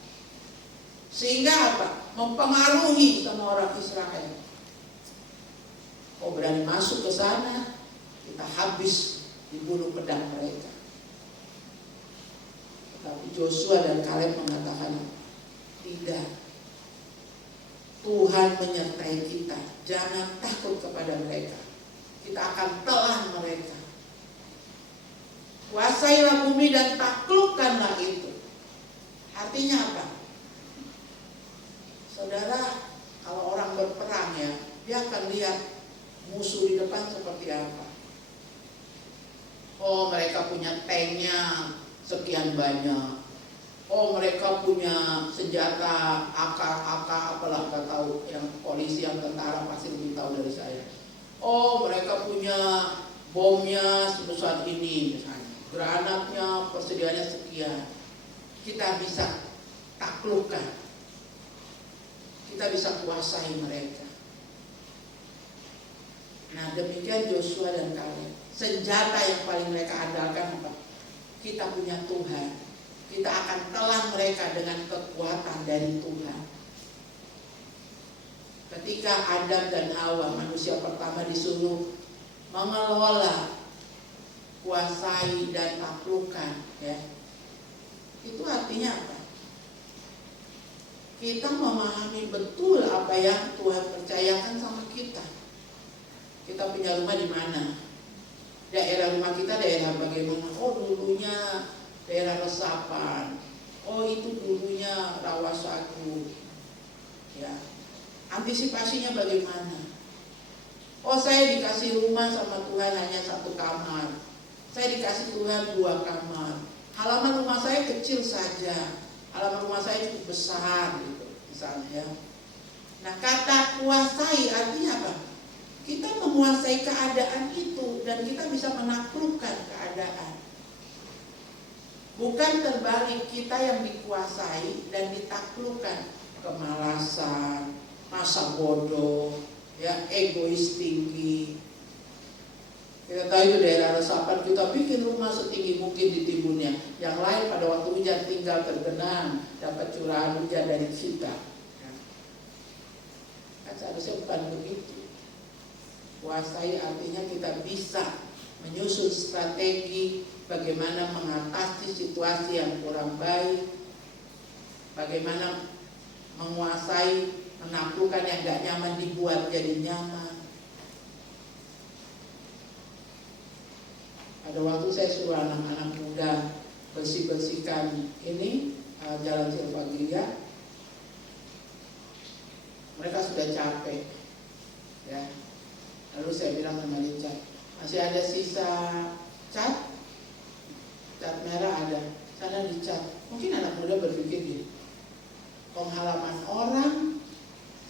sehingga apa? Mempengaruhi semua orang Israel. Oh, berani masuk ke sana, kita habis dibunuh pedang mereka. Tapi Joshua dan Kaleb mengatakan, tidak, Tuhan menyertai kita. Jangan takut kepada mereka, kita akan telan mereka. Kuasailah bumi dan taklukkanlah itu. Artinya apa? Saudara, kalau orang berperang ya, dia akan lihat musuh di depan seperti apa. Oh, mereka punya tanknya sekian banyak. Oh, mereka punya senjata AK apalah, gak tahu. Yang polisi, yang tentara pasti lebih tahu dari saya. Oh, mereka punya bomnya sebesar ini misalnya, granatnya persediaannya sekian. Kita bisa taklukkan, kita bisa kuasai mereka. Nah, demikian Joshua dan Kaleb. Senjata yang paling mereka andalkan apa? Kita punya Tuhan. Kita akan telan mereka dengan kekuatan dari Tuhan. Ketika Adam dan Hawa, manusia pertama, disuruh mengelola, kuasai dan taklukkan, ya, itu artinya apa? Kita memahami betul apa yang Tuhan percayakan sama kita. Kita punya rumah di mana? Daerah rumah kita daerah bagaimana? Oh, dulunya daerah resapan. Oh, itu dulunya rawasagu. Ya. Antisipasinya bagaimana? Oh, saya dikasih rumah sama Tuhan hanya 1 kamar. Saya dikasih Tuhan 2 kamar. Halaman rumah saya kecil saja. Halaman rumah saya cukup besar gitu, misalnya. Nah, kata kuasai artinya apa? Kita menguasai keadaan itu dan kita bisa menaklukkan keadaan. Bukan terbalik, kita yang dikuasai dan ditaklukkan. Kemalasan, masa bodoh, ya, egois tinggi. Kita tahu itu daerah resapan, kita bikin rumah setinggi mungkin di timbunnya. Yang lain pada waktu hujan tinggal tergenang, dapat curahan hujan dari kita. Kan seharusnya bukan begitu. Kuasai artinya kita bisa menyusun strategi bagaimana mengatasi situasi yang kurang baik, bagaimana menguasai, menaklukkan yang gak nyaman dibuat jadi nyaman. Pada waktu saya suruh anak-anak muda bersih-bersihkan ini Jalan Silvagria. Mereka sudah capek, ya. Lalu saya bilang sama Richard, masih ada sisa cat merah ada, sana dicat. Mungkin anak muda berpikir gini, penghalaman orang,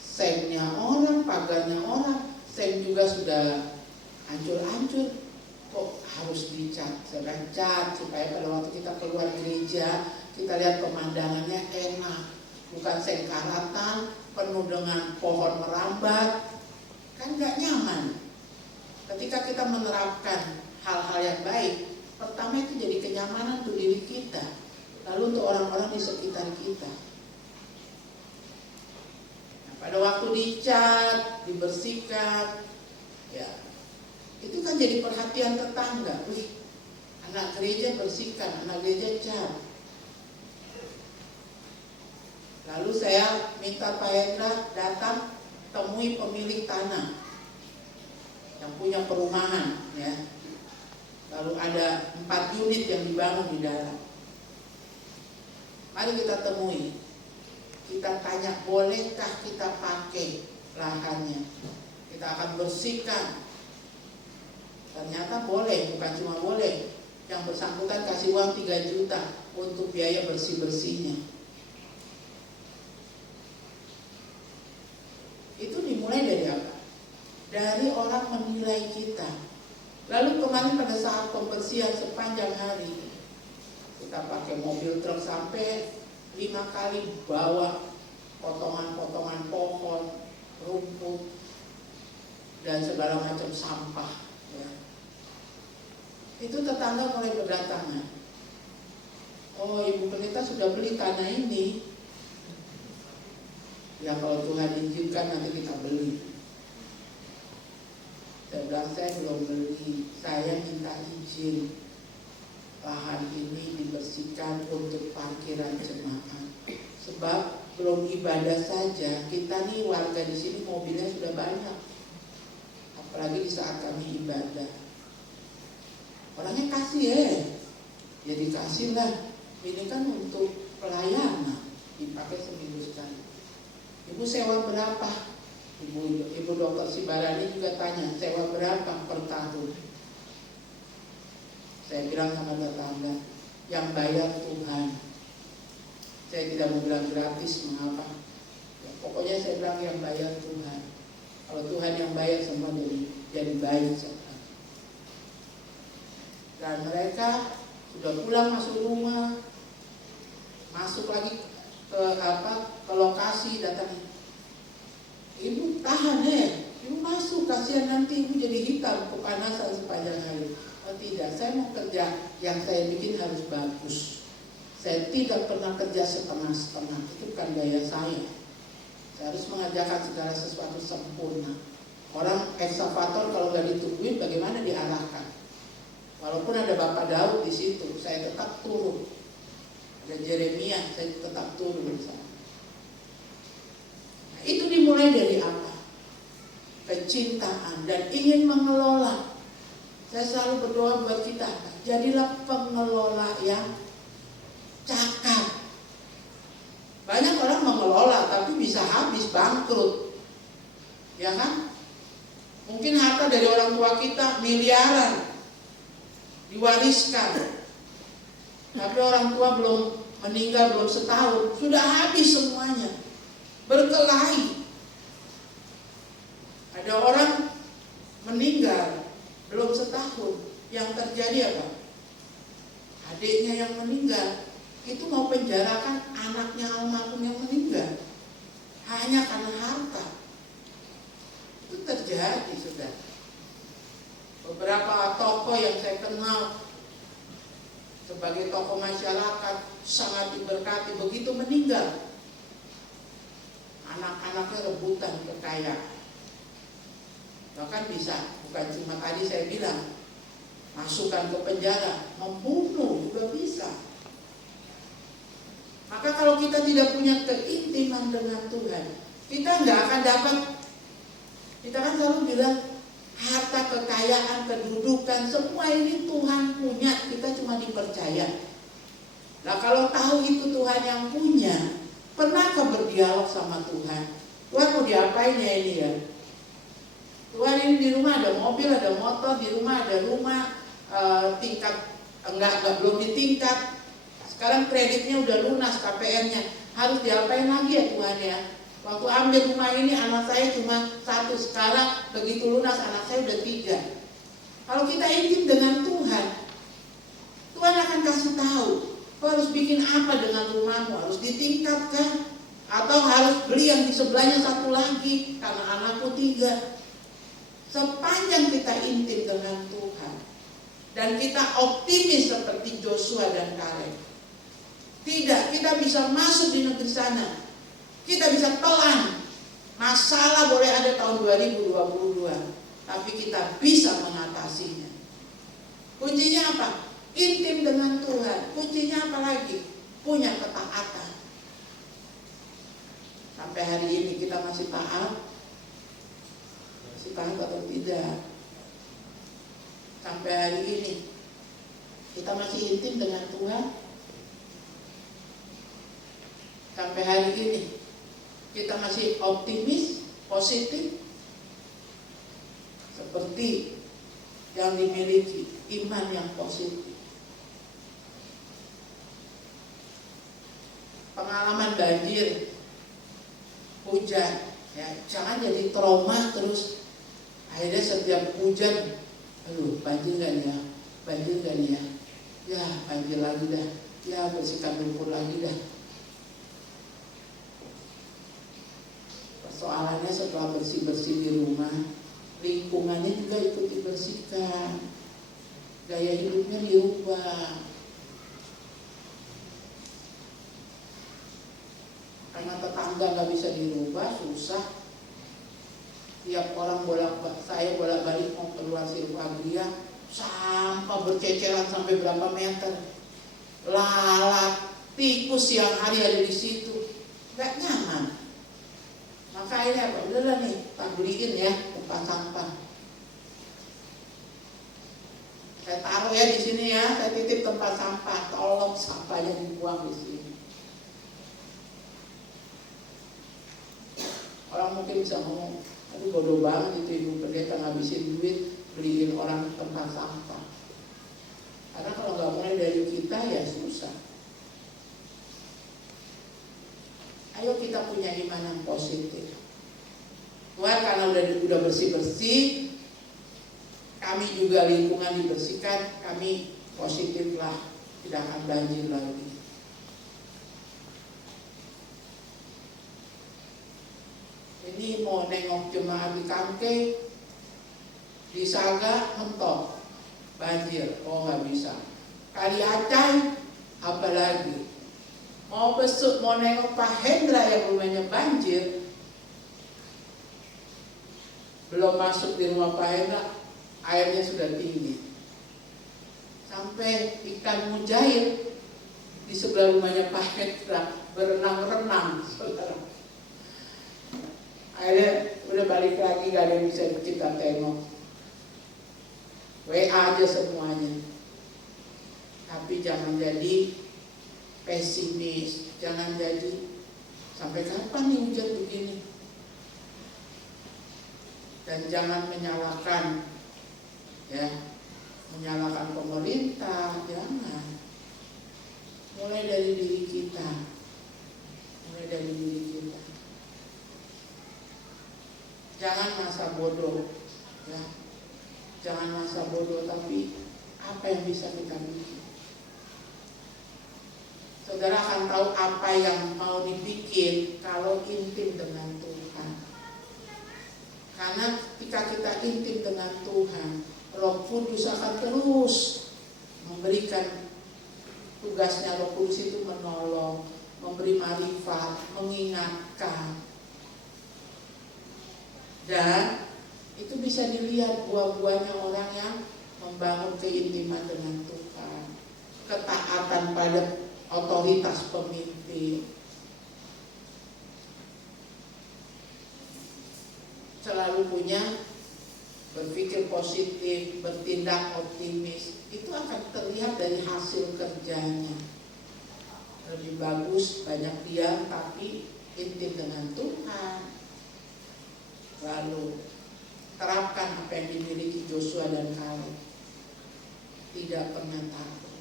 semnya orang, pagarnya orang, sem juga sudah hancur-hancur, kok harus dicat? Saya cat supaya pada waktu kita keluar gereja, kita lihat pemandangannya enak, bukan sengkaratan penuh dengan pohon merambat, kan gak nyaman. Ketika kita menerapkan hal-hal yang baik, pertama itu jadi kenyamanan untuk diri kita, lalu untuk orang-orang di sekitar kita. Nah, pada waktu dicat, dibersihkan, ya itu kan jadi perhatian tetangga. Wih, anak gereja bersihkan, anak gereja cat. Lalu saya minta Pak Hendra datang temui pemilik tanah yang punya perumahan, ya. Lalu ada 4 unit yang dibangun di dalam. Mari kita temui, kita tanya bolehkah kita pakai lahannya, kita akan bersihkan. Ternyata boleh, bukan cuma boleh, yang bersangkutan kasih uang 3 juta untuk biaya bersih-bersihnya. Itu dimulai dari apa? Dari orang menilai kita. Lalu kemarin pada saat pembersihan sepanjang hari, kita pakai mobil truk sampai 5 kali bawa potongan-potongan pohon, rumput, dan segala macam sampah, ya. Itu tetangga mulai berdatangan. Oh, Ibu Pendeta sudah beli tanah ini. Ya kalau Tuhan izinkan nanti kita beli. Saya bilang saya belum beli, saya minta izin lahan ini dibersihkan untuk parkiran jemaat. Sebab belum ibadah saja, kita nih warga di sini mobilnya sudah banyak. Apalagi di saat kami ibadah. Orangnya kasih ya dikasih lah. Ini kan untuk pelayanan, dipakai seminggu sekali. Ibu sewa berapa? Ibu dokter Sibarani juga tanya, sewa berapa per tahun? Saya bilang sama tetangga, yang bayar Tuhan. Saya tidak mau bilang gratis, mengapa? Ya, pokoknya saya bilang yang bayar Tuhan. Kalau Tuhan yang bayar, semua jadi baik. Dan mereka sudah pulang masuk rumah, masuk lagi ke lokasi, datang. Ibu tahan ibu masuk, kasihan nanti ibu jadi hitam, kepanasan sepanjang hari. Oh tidak, saya mau kerja yang saya bikin harus bagus. Saya tidak pernah kerja setengah-setengah, itu bukan gaya saya. Saya harus mengerjakan segala sesuatu sempurna. Orang eksavator kalau nggak ditungguin bagaimana diarahkan? Walaupun ada Bapak Daud di situ, saya tetap turun. Ada Jeremia, saya tetap turun di sana. Nah, itu dimulai dari apa? Kecintaan dan ingin mengelola. Saya selalu berdoa buat kita, jadilah pengelola yang cakap. Banyak orang mengelola tapi bisa habis, bangkrut, ya kan? Mungkin harta dari orang tua kita miliaran diwariskan, tapi orang tua belum meninggal, belum setahun sudah habis semuanya, berkelahi. Ada orang meninggal belum setahun, yang terjadi apa? Adiknya yang meninggal itu mau penjarakan anaknya almarhum yang meninggal hanya karena harta. Itu terjadi, sudah. Beberapa tokoh yang saya kenal sebagai tokoh masyarakat sangat diberkati, begitu meninggal anak-anaknya rebutan kekayaan. Bahkan bisa, bukan cuma tadi saya bilang, masukkan ke penjara, membunuh juga bisa. Maka kalau kita tidak punya keintiman dengan Tuhan, kita nggak akan dapat. Kita kan selalu bilang harta, kekayaan, kedudukan, semua ini Tuhan punya, kita cuma dipercaya. Nah kalau tahu itu Tuhan yang punya, pernahkah berdialog sama Tuhan? Tuhan mau diapain ya ini ya? Tuhan ini di rumah ada mobil, ada motor, di rumah ada rumah, tingkat enggak belum ditingkat. Sekarang kreditnya udah lunas, KPR-nya. Harus diapain lagi ya Tuhan ya? Waktu ambil rumah ini anak saya cuma 1, sekarang begitu lunas anak saya udah 3. Kalau kita intim dengan Tuhan, Tuhan akan kasih tahu, kau harus bikin apa dengan rumahmu, harus ditingkatkah? Atau harus beli yang di sebelahnya 1 lagi, karena anakku 3. Sepanjang kita intim dengan Tuhan, dan kita optimis seperti Joshua dan Kaleb, tidak, kita bisa masuk di negeri sana. Kita bisa telan. Masalah boleh ada tahun 2022, tapi kita bisa mengatasinya. Kuncinya apa? Intim dengan Tuhan. Kuncinya apa lagi? Punya ketaatan. Sampai hari ini kita masih taat? Masih taat atau tidak? Sampai hari ini kita masih intim dengan Tuhan? Sampai hari ini kita masih optimis, positif, seperti yang dimiliki iman yang positif. Pengalaman banjir, hujan, ya jangan jadi trauma terus. Akhirnya setiap hujan, aduh banjir gak nih ya, banjir gak nih ya, ya banjir lagi dah, ya bersihkan lumpur lagi dah. Soalannya setelah bersih-bersih di rumah, lingkungannya juga ikut dibersihkan, gaya hidupnya diubah. Karena tetangga nggak bisa dirubah, susah. Tiap orang saya bolak-balik mau keluar Silvagria, sampah berceceran sampai berapa meter, lalat, tikus yang hari ada di situ, nggak nyaman. Maka ini apa? Udahlah nih, tak beliin ya tempat sampah. Saya taruh ya di sini ya, saya titip tempat sampah. Tolong sampahnya dibuang di sini. Orang mungkin bisa ngomong, aduh bodoh banget itu ibu pendeta ngabisin duit beliin orang tempat sampah. Karena kalau nggak mulai dari kita ya susah. Ayo kita punya iman yang positif. Tuhan karena udah bersih-bersih, kami juga lingkungan dibersihkan, kami positif lah, tidak akan banjir lagi. Ini mau nengok jemaat di Kangke, di Saga mentok, banjir, oh nggak bisa. Kali Acai, apalagi. Mau besok, mau nengok Pak Hendra yang rumahnya banjir, belum masuk di rumah Pak Hendra, airnya sudah tinggi. Sampai ikan mujair di sebelah rumahnya Pak Hendra berenang-renang, saudara. Akhirnya udah balik lagi, gak ada yang bisa kita tengok. WA aja semuanya. Tapi jangan jadi pesimis, jangan jadi sampai kapan nih hujan begini. Dan jangan menyalahkan, ya, menyalahkan pemerintah, jangan. Mulai dari diri kita, mulai dari diri kita. Jangan masa bodoh, ya, jangan masa bodoh, tapi apa yang bisa kita bikin? Saudara akan tahu apa yang mau dibikin kalau intim dengan Tuhan. Karena ketika kita intim dengan Tuhan, Roh Kudus akan terus memberikan tugasnya. Roh Kudus itu menolong, memberi marifat, mengingatkan. Dan itu bisa dilihat buah-buahnya orang yang membangun keintiman dengan Tuhan, ketaatan pada otoritas pemimpin, selalu punya berpikir positif, bertindak optimis. Itu akan terlihat dari hasil kerjanya. Lebih bagus banyak diam tapi intim dengan Tuhan. Lalu terapkan apa yang dimiliki Joshua dan Kaleb. Tidak pernah takut,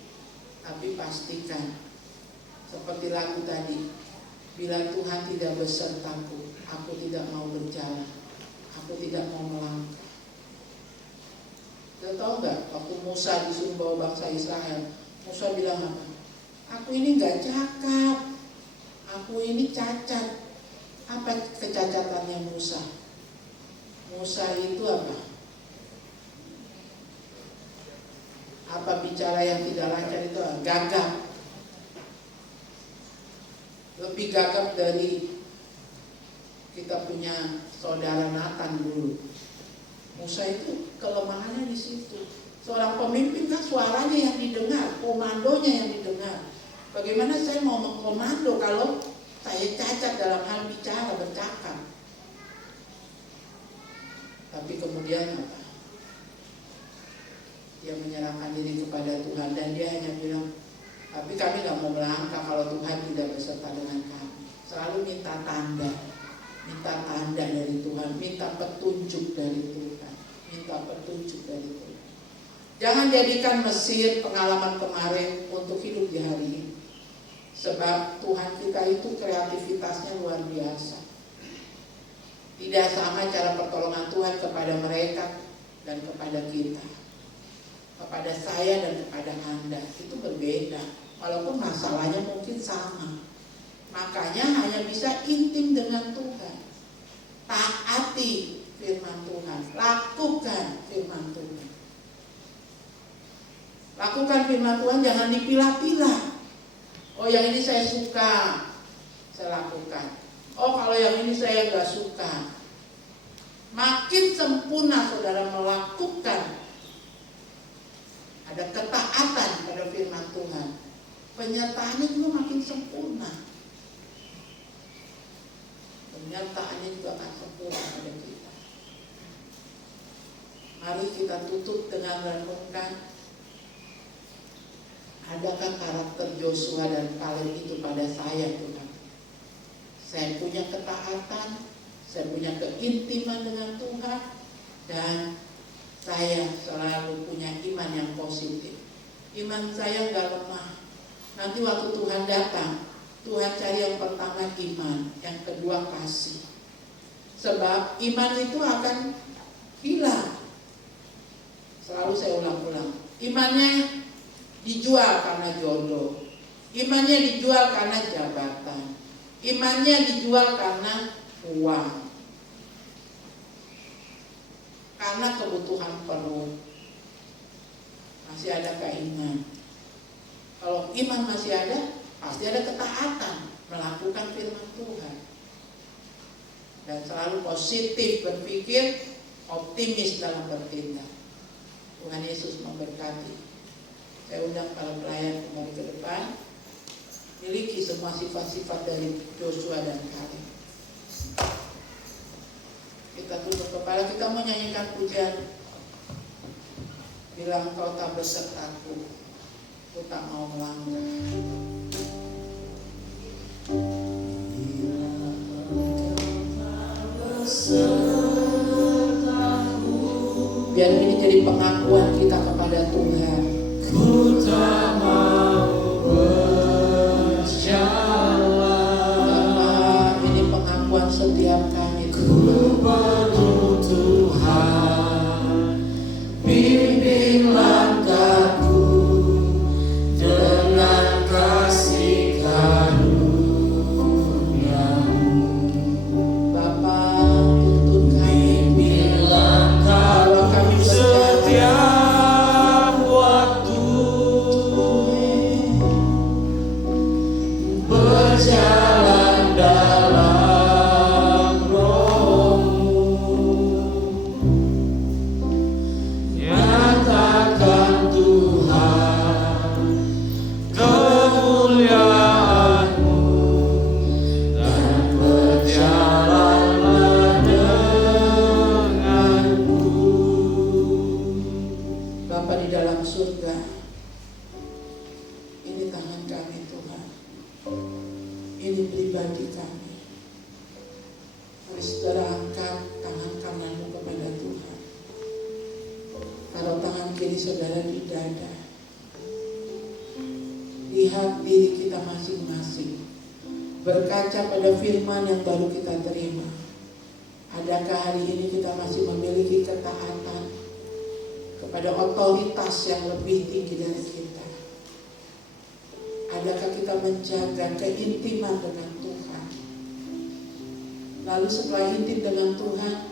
tapi pastikan seperti lagu tadi, bila Tuhan tidak besertaku, aku tidak mau berjalan, aku tidak mau melangkah. Kita tahu nggak waktu Musa disuruh bawa bangsa Israel, Musa bilang apa? Aku ini nggak cakap, aku ini cacat. Apa kecacatannya Musa? Musa itu apa? Apa bicara yang tidak lancar itu gagap. Lebih gagap dari kita punya saudara Nathan dulu. Musa itu kelemahannya di situ. Seorang pemimpin kan suaranya yang didengar, komandonya yang didengar. Bagaimana saya mau mengkomando kalau saya cacat dalam hal bicara, bercakap? Tapi kemudian apa? Dia menyerahkan diri kepada Tuhan dan dia hanya bilang, tapi kami gak mau melangkah kalau Tuhan tidak beserta dengan kami. Selalu minta tanda dari Tuhan, minta petunjuk dari Tuhan, minta petunjuk dari Tuhan. Jangan jadikan Mesir pengalaman kemarin untuk hidup di hari ini. Sebab Tuhan kita itu kreativitasnya luar biasa. Tidak sama cara pertolongan Tuhan kepada mereka dan kepada kita. Kepada saya dan kepada Anda itu berbeda. Walaupun masalahnya mungkin sama. Makanya hanya bisa intim dengan Tuhan. Taati firman Tuhan, lakukan firman Tuhan. Lakukan firman Tuhan, jangan dipilah-pilah. Oh yang ini saya suka, saya lakukan. Oh kalau yang ini saya gak suka. Makin sempurna saudara melakukan, ada ketaatan pada firman Tuhan, penyertaannya juga makin sempurna. Penyertaannya juga akan sempurna pada kita. Mari kita tutup dengan renungkan, adakah karakter Joshua dan Kaleb itu pada saya Tuhan? Saya punya ketaatan, saya punya keintiman dengan Tuhan, dan saya selalu punya iman yang positif. Iman saya gak lemah. Nanti waktu Tuhan datang, Tuhan cari yang pertama iman, yang kedua kasih. Sebab iman itu akan hilang. Selalu saya ulang-ulang. Imannya dijual karena jodoh. Imannya dijual karena jabatan. Imannya dijual karena uang. Karena kebutuhan perut. Masih ada keinginan. Kalau iman masih ada, pasti ada ketaatan melakukan firman Tuhan. Dan selalu positif berpikir, optimis dalam bertindak. Tuhan Yesus memberkati. Saya undang para pelayan kembali ke depan. Miliki semua sifat-sifat dari Joshua dan Kaleb. Kita tutup kepala, kita mau nyanyikan pujian. Bila engkau tak besertaku, aku tak mau melangkah. Biar ini jadi pengakuan kita kepada Tuhan. Ku tak mau berjalan. Bapa, ini pengakuan setiap kami. Ku perlu Tuhan, bimbing langkahku dengan kasih karunia-Mu. Bapa, tuntun kami. Bimbing langkahku setiap waktu, berjalan dalam Roh-Mu. Nyatakan Tuhan kemuliaan-Mu dan berjalanlah denganku. Bapa di dalam surga, ini tangan kami Tuhan. Ini pribadi kami. Mari saudara angkat tangan kananmu kepada Tuhan. Taruh tangan kiri saudara di dada. Lihat diri kita masing-masing. Berkaca pada firman yang baru kita terima. Adakah hari ini kita masih memiliki ketaatan kepada otoritas yang lebih tinggi dari kita? Adakah kita menjaga keintiman dengan Tuhan? Lalu setelah intim dengan Tuhan,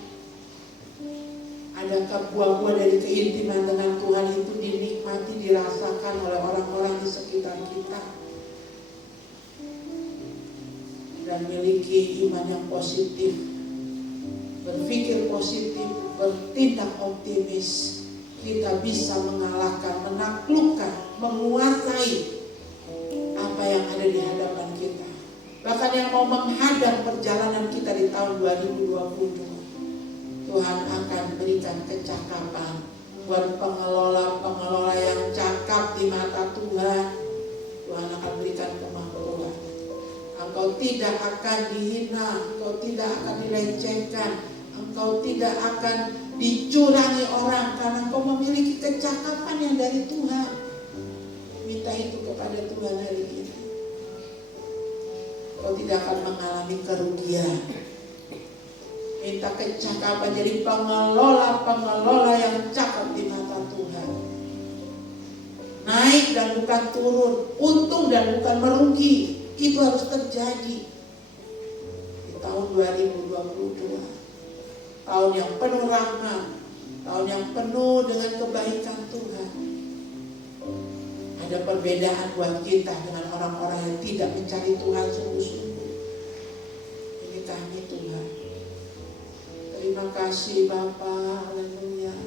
adakah buah-buah dari keintiman dengan Tuhan itu dinikmati, dirasakan oleh orang-orang di sekitar kita? Dan miliki iman yang positif, berpikir positif, bertindak optimis, kita bisa mengalahkan, menaklukkan, menguasai apa yang ada di hadapan kita. Bahkan yang mau menghadang perjalanan kita di tahun 2022, Tuhan akan berikan kecakapan buat pengelola-pengelola yang cakap di mata Tuhan. Tuhan akan berikan kemakmuran. Engkau tidak akan dihina, engkau tidak akan dilecehkan, engkau tidak akan dicurangi orang karena engkau memiliki kecakapan yang dari Tuhan. Minta itu kepada Tuhan hari ini. Engkau tidak akan mengalami kerugian. Minta kecakapan jadi pengelola-pengelola yang cakap di mata Tuhan. Naik dan bukan turun, untung dan bukan merugi. Itu harus terjadi di tahun 2022. Tahun yang penuh rahmat, tahun yang penuh dengan kebaikan Tuhan. Ada perbedaan buat kita dengan orang-orang yang tidak mencari Tuhan sungguh-sungguh. Ini kami Tuhan. Terima kasih Bapa, haleluya.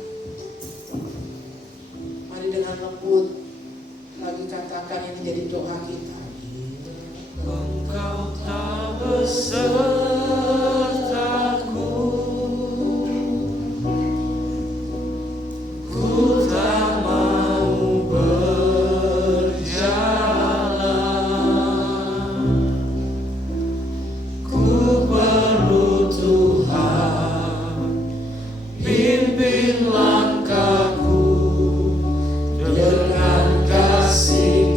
Mari dengan lembut lagi katakan ini jadi doa kita. Engkau tak besertaku, ku tak mau berjalan, ku perlu Tuhan, pimpin langkahku dengan kasih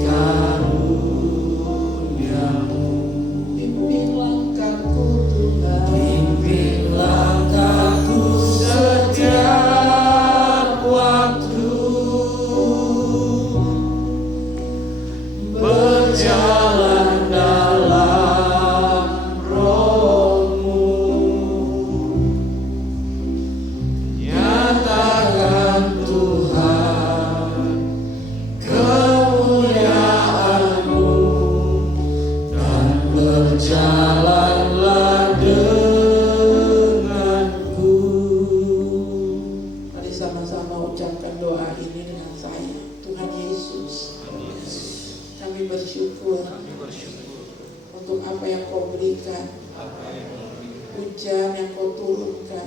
hujan yang kau turunkan,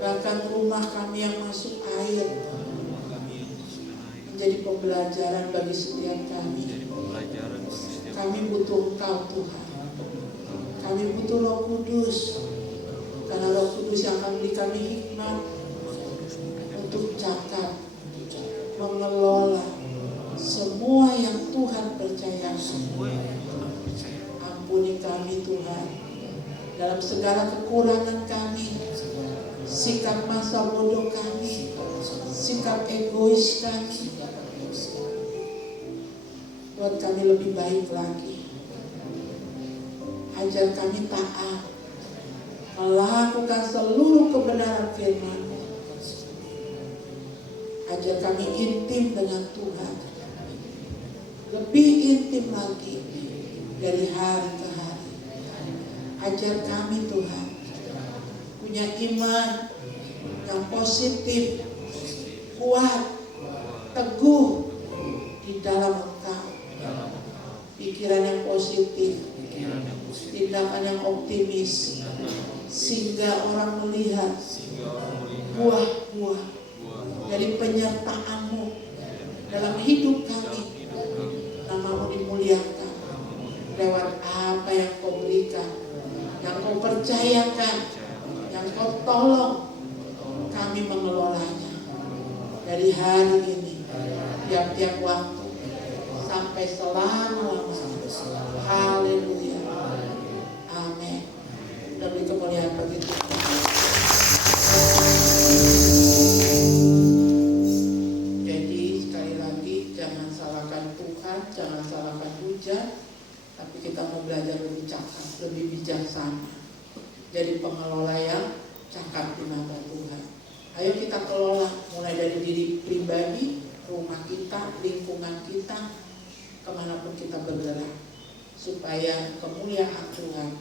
bahkan rumah kami yang masuk air menjadi pembelajaran bagi setiap kami. Kami butuh Engkau Tuhan, kami butuh Roh Kudus, karena Roh Kudus yang akan beri kami hikmat untuk cakap, mengelola semua yang Tuhan percayakan. Ampuni kami Tuhan dalam segala kekurangan kami, sikap masa bodoh kami, sikap egois kami. Buat kami lebih baik lagi. Ajar kami taat, melakukan seluruh kebenaran firman-Mu. Ajar kami intim dengan Tuhan, lebih intim lagi dari hari ke hari. Ajar kami Tuhan punya iman yang positif, kuat, teguh di dalam Engkau. Pikiran yang positif, tindakan yang optimis, sehingga orang melihat buah-buah dari penyertaan-Mu dalam hidup kami. Nama-Mu dimuliakan, percayakan, yang Kau tolong kami mengelolanya dari hari ini, tiap-tiap waktu sampai selama-lamanya. Haleluya. Amin. Demi kemuliaan bagi Tuhan. Jadi sekali lagi, jangan salahkan Tuhan, jangan salahkan hujan, tapi kita mau belajar lebih cakap, lebih bijaksana. Jadi pengelola yang cakap di mata Tuhan. Ayo kita kelola mulai dari diri pribadi, rumah kita, lingkungan kita, kemanapun kita bergerak, supaya kemuliaan Tuhan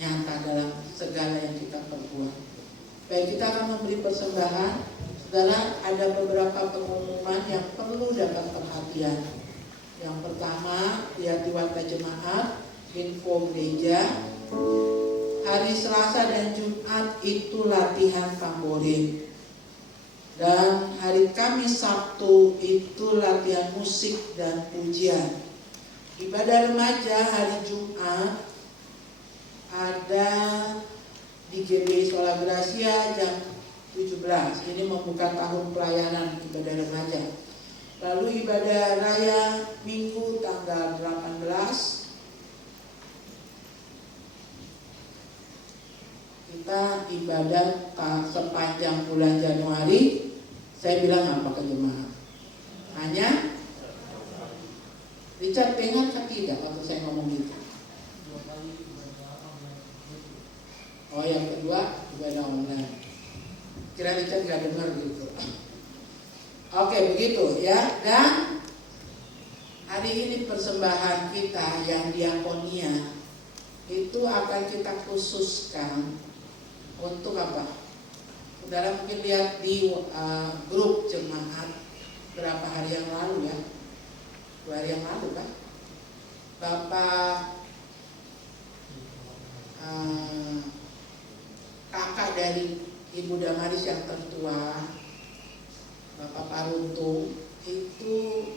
nyata dalam segala yang kita perbuat. Baik, kita akan memberi persembahan. Saudara, ada beberapa pengumuman yang perlu dapat perhatian. Yang pertama, lihat di warta jemaat, info gereja. Hari Selasa dan Jumat itu latihan tamborin. Dan hari Kamis Sabtu itu latihan musik dan pujian. Ibadah remaja hari Jumat ada di GBI Sola Gracia jam 17. Ini membuka tahun pelayanan ibadah remaja. Lalu ibadah raya Minggu tanggal 18. Kita ibadah sepanjang bulan Januari. Saya bilang apa ke jemaat? Hanya Richard pengen kan tidak waktu saya ngomong gitu. Oh, yang kedua ibadah online. Kira Richard nggak dengar gitu. Oke, begitu ya. Dan hari ini persembahan kita yang diakonia itu akan kita khususkan untuk apa? Saudara mungkin lihat di grup jemaat berapa hari yang lalu ya, 2 hari yang lalu kan, Bapak kakak dari Ibu Damaris yang tertua, Bapak Paruntung, itu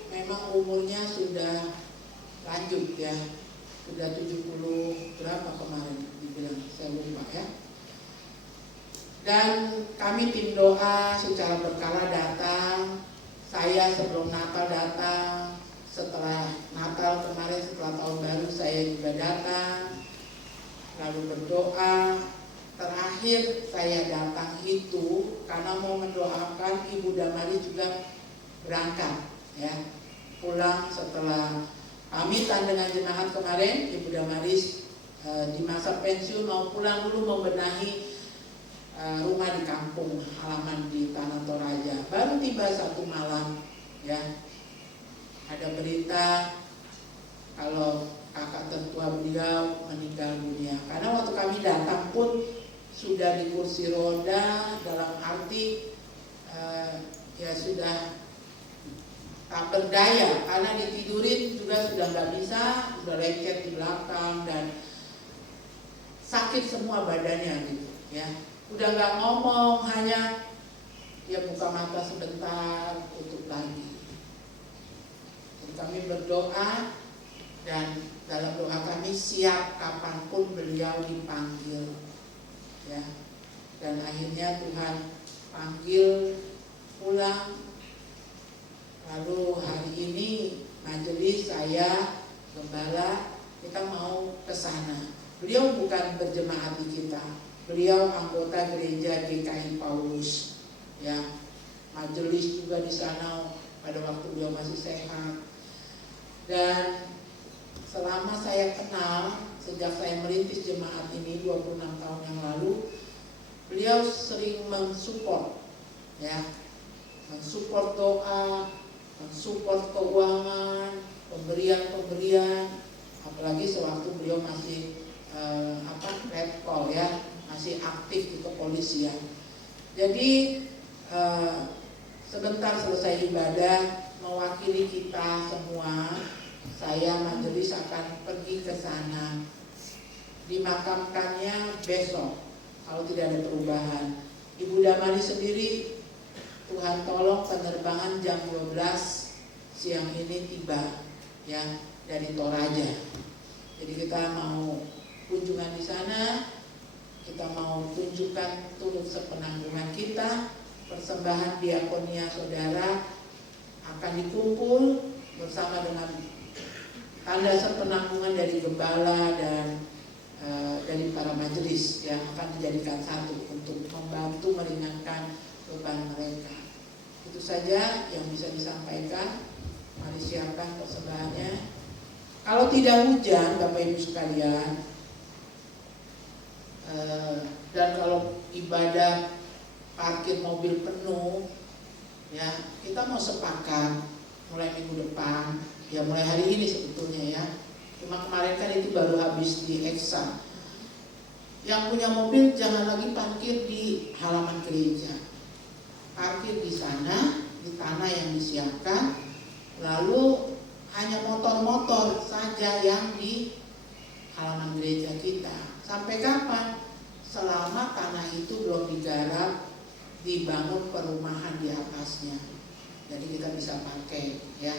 memang umurnya sudah lanjut ya, sudah 70 berapa kemarin dibilang, saya lupa ya. Dan kami tim doa secara berkala datang. Saya sebelum Natal datang, setelah Natal kemarin, setelah tahun baru saya juga datang, lalu berdoa. Terakhir saya datang itu karena mau mendoakan Ibu Damari juga berangkat ya, pulang setelah pamitan dengan jemaat kemarin. Ibu Damaris di masa pensiun mau pulang dulu membenahi rumah di kampung halaman di Tanah Toraja. Baru tiba 1 malam ya, ada berita kalau kakak tertua beliau meninggal dunia. Karena waktu kami datang pun sudah di kursi roda, dalam arti ya sudah tak berdaya, karena ditidurin juga sudah nggak bisa, sudah lecet di belakang dan sakit semua badannya gitu ya. Udah nggak ngomong, hanya dia buka mata sebentar, tutup lagi. Jadi kami berdoa, dan dalam doa kami siap kapanpun beliau dipanggil ya. Dan akhirnya Tuhan panggil pulang. Lalu hari ini majelis saya, gembala, kita mau ke sana. Beliau bukan berjemaat di kita, beliau anggota gereja GKI Paulus ya. Majelis juga di sana pada waktu beliau masih sehat. Dan selama saya kenal, sejak saya merintis jemaat ini 26 tahun yang lalu, beliau sering mensupport ya, mensupport doa, mensupport keuangan, pemberian, apalagi sewaktu beliau masih red call ya, masih aktif di kepolisian. Jadi sebentar selesai ibadah, mewakili kita semua, saya majelis akan pergi ke sana. Dimakamkannya besok kalau tidak ada perubahan. Ibu Damari sendiri, Tuhan tolong penerbangan jam 12 siang ini tiba ya dari Toraja. Jadi kita mau kunjungan di sana, kita mau tunjukkan turut sepenanggungan kita. Persembahan diakonia saudara akan dikumpul bersama dengan tanda sepenanggungan dari gembala dan dari para majelis yang akan dijadikan satu untuk membantu meringankan beban mereka. Itu saja yang bisa disampaikan. Mari siapkan persembahannya. Kalau tidak hujan, Bapak Ibu sekalian, dan kalau ibadah parkir mobil penuh, ya kita mau sepakat mulai minggu depan, ya mulai hari ini sebetulnya ya. Cuma kemarin kan itu baru habis di Eksa. Yang punya mobil jangan lagi parkir di halaman gereja, parkir di sana di tanah yang disiapkan. Lalu hanya motor-motor saja yang di halaman gereja kita. Sampai kapan? Selama tanah itu belum digarap, dibangun perumahan di atasnya. Jadi kita bisa pakai ya.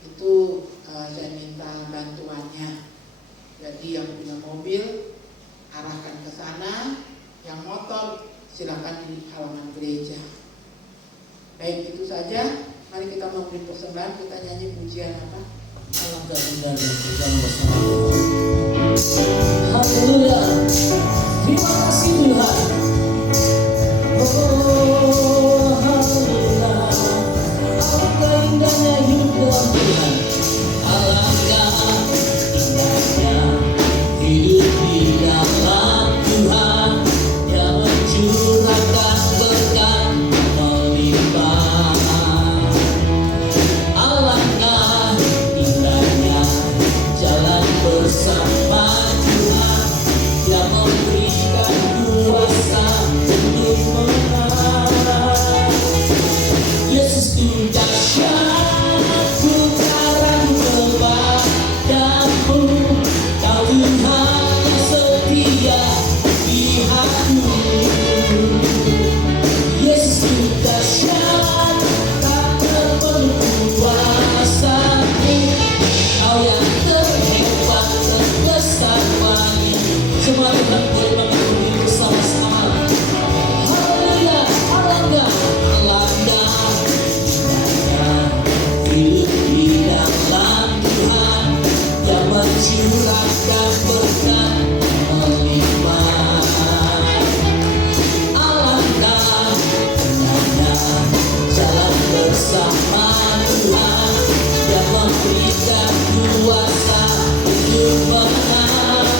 Itu saya minta bantuannya. Jadi yang punya mobil arahkan ke sana, yang motor silakan di halaman gereja. Baik, itu saja. Mari kita memberi persembahan, kita nyanyi pujian apa? Alangkah indahnya bersama bersama Tuhan. Haleluya. Terima kasih Tuhan. Oh haleluya. Alangkah indahnya hidup dalam Tuhan. Alangkah indahnya hidup di dalam Tuhan, yang mencurahkan berkat melimpah. Alangkah indahnya jalan bersama Tuhan, yang memberikan kuasa untuk menang. Yesus ku dahsyat, ku taruh kepadamu. Kau Tuhan yang setia di hatiku. Yesus ku dahsyat, tak terkuasai. Kau yang terhebat, terbesar lagi. Semua Tuhan boleh mengaku bersama-sama. Haleluya. Alangkah, alangkah indahnya hidup di dalam Tuhan, yang mencurahkan berkat melimpah. Alangkah indahnya jalan bersama Tuhan, yang memberikan kuasa untuk menang.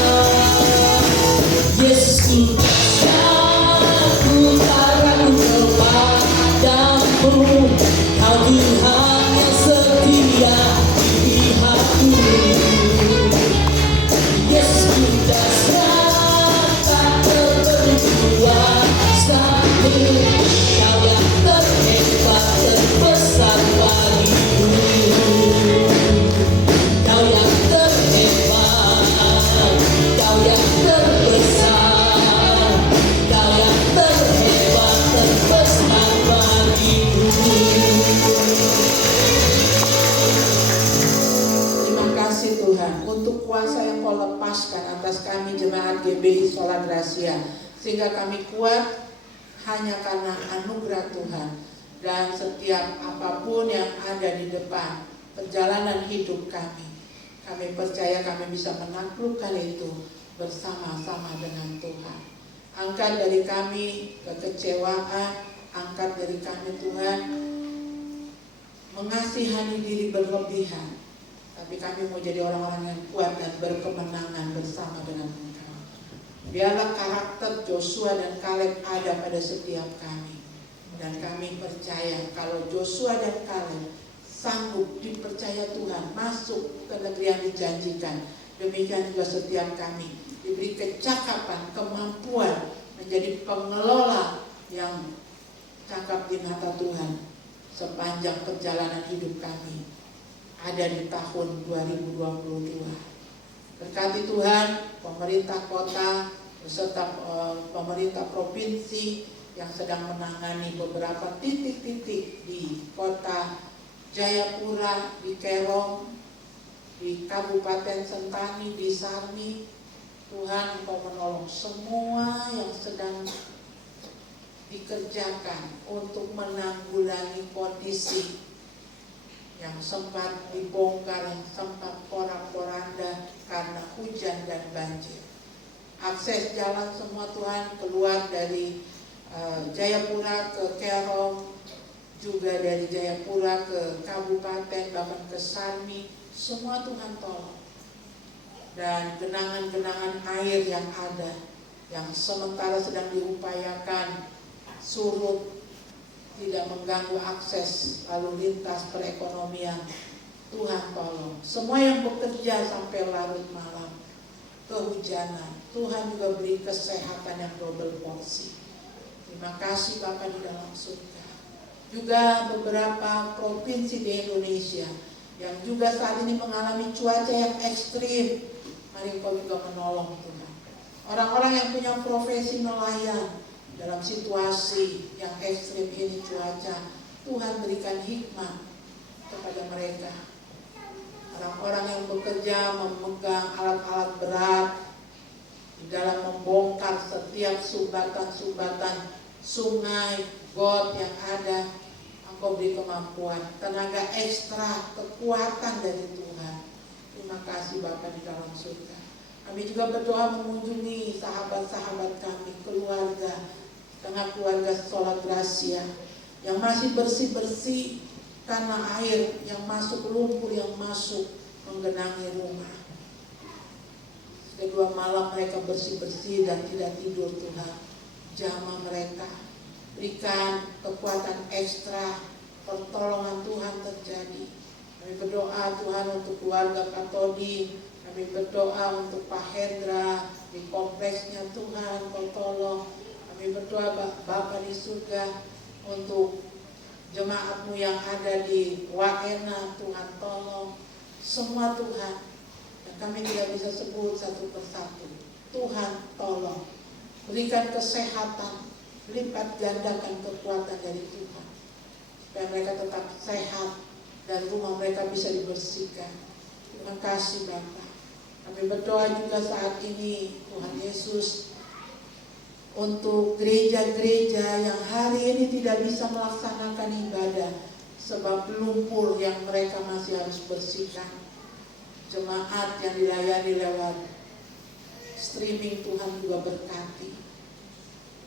Yesus ku dahsyat, ku taruh kepadamu. Kau Tuhan yang setia di pihakku. Yesus ku dahsyat, tak terkuasai. Kau yang terhebat, terbesar bagiku. Kau yang terhebat, kau yang terbesar, kau yang terhebat, terbesar bagiku. Terima kasih Tuhan untuk kuasa yang Kau lepaskan atas kami jemaat GBI Sola Gracia, sehingga kami kuat hanya karena anugerah Tuhan. Dan setiap apapun yang ada di depan perjalanan hidup kami, kami percaya kami bisa menaklukkan itu bersama-sama dengan Tuhan. Angkat dari kami kekecewaan, angkat dari kami Tuhan mengasihani diri berlebihan, tapi kami mau jadi orang-orang yang kuat dan berkemenangan bersama dengan Engkau. Biarlah karakter Joshua dan Kaleb ada pada setiap kami, dan kami percaya kalau Joshua dan Kaleb sanggup dipercaya Tuhan masuk ke negeri yang dijanjikan, demikian juga setiap kami diberi kecakapan, kemampuan menjadi pengelola yang cakap di mata Tuhan sepanjang perjalanan hidup kami ada di tahun 2022. Berkati Tuhan pemerintah kota beserta pemerintah provinsi yang sedang menangani beberapa titik-titik di kota Jayapura, di Kerong, di Kabupaten Sentani, di Sarni, Tuhan, Engkau menolong semua yang sedang dikerjakan untuk menanggulangi kondisi yang sempat dibongkar, yang sempat porak-poranda karena hujan dan banjir. Akses jalan semua Tuhan keluar dari Jayapura ke Kerom, juga dari Jayapura ke Kabupaten, bahkan ke Sarmi, semua Tuhan tolong. Dan genangan-genangan air yang ada, yang sementara sedang diupayakan surut, tidak mengganggu akses lalu lintas perekonomian, Tuhan tolong. Semua yang bekerja sampai larut malam, kehujanan, Tuhan juga beri kesehatan yang double porsi. Terima kasih Bapa di dalam surga. Juga beberapa provinsi di Indonesia yang juga saat ini mengalami cuaca yang ekstrim, mari Engkau juga menolong Tuhan. Orang-orang yang punya profesi nelayan dalam situasi yang ekstrim ini cuaca, Tuhan berikan hikmat kepada mereka. Orang-orang yang bekerja memegang alat-alat berat di dalam membongkar setiap sumbatan-sumbatan sungai, got yang ada, Engkau beri kemampuan, tenaga ekstra, kekuatan dari Tuhan. Terima kasih Bapa di dalam surga. Kami juga berdoa mengunjungi sahabat-sahabat kami, keluarga, tengah keluarga Sola Gracia yang masih bersih-bersih karena air yang masuk, lumpur yang masuk menggenangi rumah. Kedua malam mereka bersih-bersih dan tidak tidur Tuhan. Jamah mereka, berikan kekuatan ekstra, pertolongan Tuhan terjadi. Kami berdoa Tuhan untuk keluarga Katodi, kami berdoa untuk Pak Hendra di kompleksnya Tuhan, Kau tolong. Kami berdoa Bapa di surga untuk jemaat-Mu yang ada di Waena, Tuhan tolong. Semua Tuhan, yang kami tidak bisa sebut satu persatu, Tuhan tolong. Berikan kesehatan, lipat gandakan kekuatan dari Tuhan, supaya mereka tetap sehat dan rumah mereka bisa dibersihkan. Terima kasih Bapa. Kami berdoa juga saat ini Tuhan Yesus untuk gereja-gereja yang hari ini tidak bisa melaksanakan ibadah sebab lumpur yang mereka masih harus bersihkan. Jemaat yang dilayani lewat streaming Tuhan juga berkati.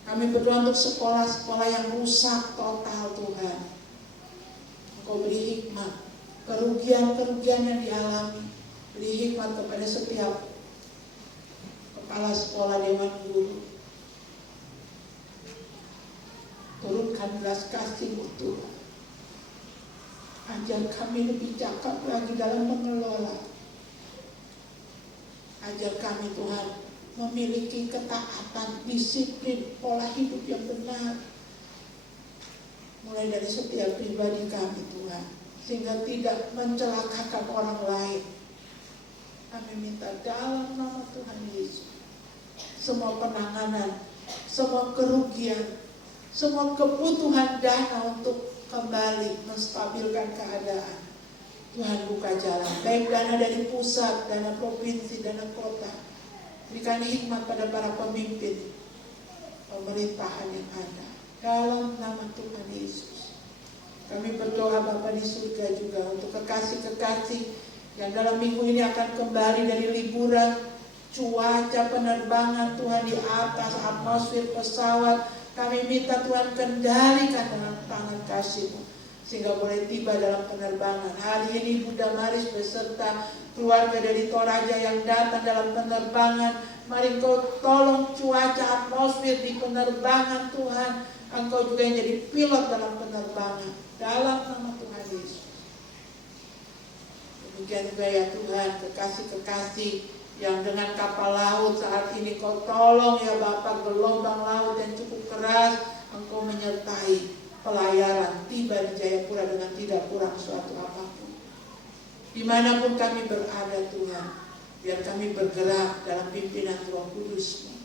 Kami berdoa untuk sekolah-sekolah yang rusak total Tuhan. Engkau beri hikmat, kerugian-kerugian yang dialami, beri hikmat kepada setiap kepala sekolah, dewan guru. Turunkan belas kasih-Mu Tuhan. Ajar kami lebih cakap lagi dalam mengelola. Ajar kami Tuhan memiliki ketaatan, disiplin, pola hidup yang benar. Mulai dari setiap pribadi kami Tuhan, sehingga tidak mencelakakan orang lain. Kami minta dalam nama Tuhan Yesus, semua penanganan, semua kerugian, semua kebutuhan dana untuk kembali menstabilkan keadaan, Tuhan buka jalan, baik dana dari pusat, dana provinsi, dana kota. Berikan hikmat pada para pemimpin pemerintahan yang ada, dalam nama Tuhan Yesus. Kami berdoa Bapa di surga juga untuk kekasih-kekasih yang dalam minggu ini akan kembali dari liburan, cuaca penerbangan Tuhan di atas atmosfer pesawat. Kami minta Tuhan kendalikan dengan tangan kasih-Mu, sehingga boleh tiba dalam penerbangan. Hari ini Bunda Maris beserta keluarga dari Toraja yang datang dalam penerbangan. Mari Engkau tolong cuaca atmosfer di penerbangan Tuhan. Engkau juga yang jadi pilot dalam penerbangan, dalam nama Tuhan Yesus. Demikian juga ya Tuhan, kekasih-kekasih yang dengan kapal laut saat ini Kau tolong ya Bapa, gelombang laut yang cukup keras, Engkau menyertai pelayaran tiba di Jayapura dengan tidak kurang suatu apapun. Dimanapun kami berada Tuhan, biar kami bergerak dalam pimpinan Roh Kudus-Mu.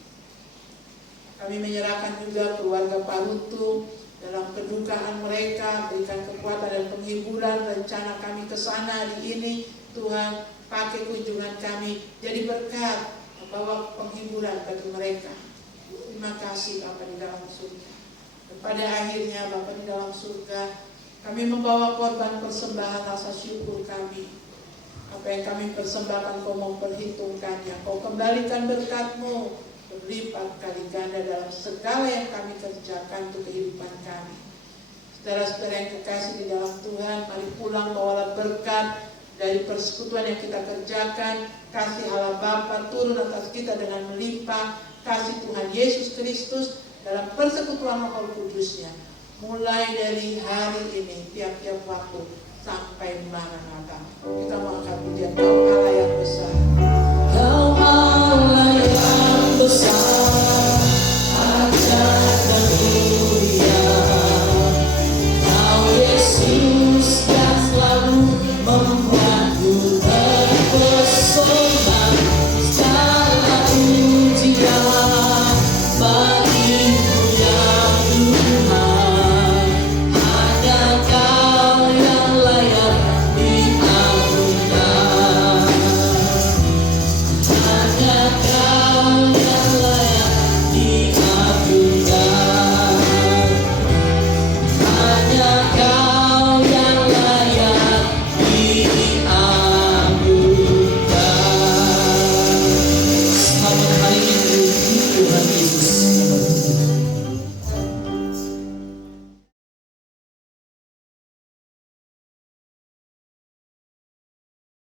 Kami menyerahkan juga keluarga Pak Rutu dalam kedukaan mereka, berikan kekuatan dan penghiburan rencana kami ke sana hari ini. Tuhan, pakai kunjungan kami jadi berkat membawa penghiburan bagi mereka. Terima kasih Bapa di dalam surga. Dan pada akhirnya Bapa di dalam surga, kami membawa korban persembahan rasa syukur kami. Apa yang kami persembahkan Kau memperhitungkannya. Kau kembalikan berkat-Mu berlipat kali ganda dalam segala yang kami kerjakan untuk kehidupan kami. Saudara-saudara yang kekasih di dalam Tuhan, mari pulang bawalah berkat dari persekutuan yang kita kerjakan. Kasih Allah Bapa turun atas kita dengan melimpah. Kasih Tuhan Yesus Kristus dalam persekutuan Roh Kudus-Nya, mulai dari hari ini tiap-tiap waktu sampai Maranatha. Kita mau angkat pujian Kau Allah yang besar.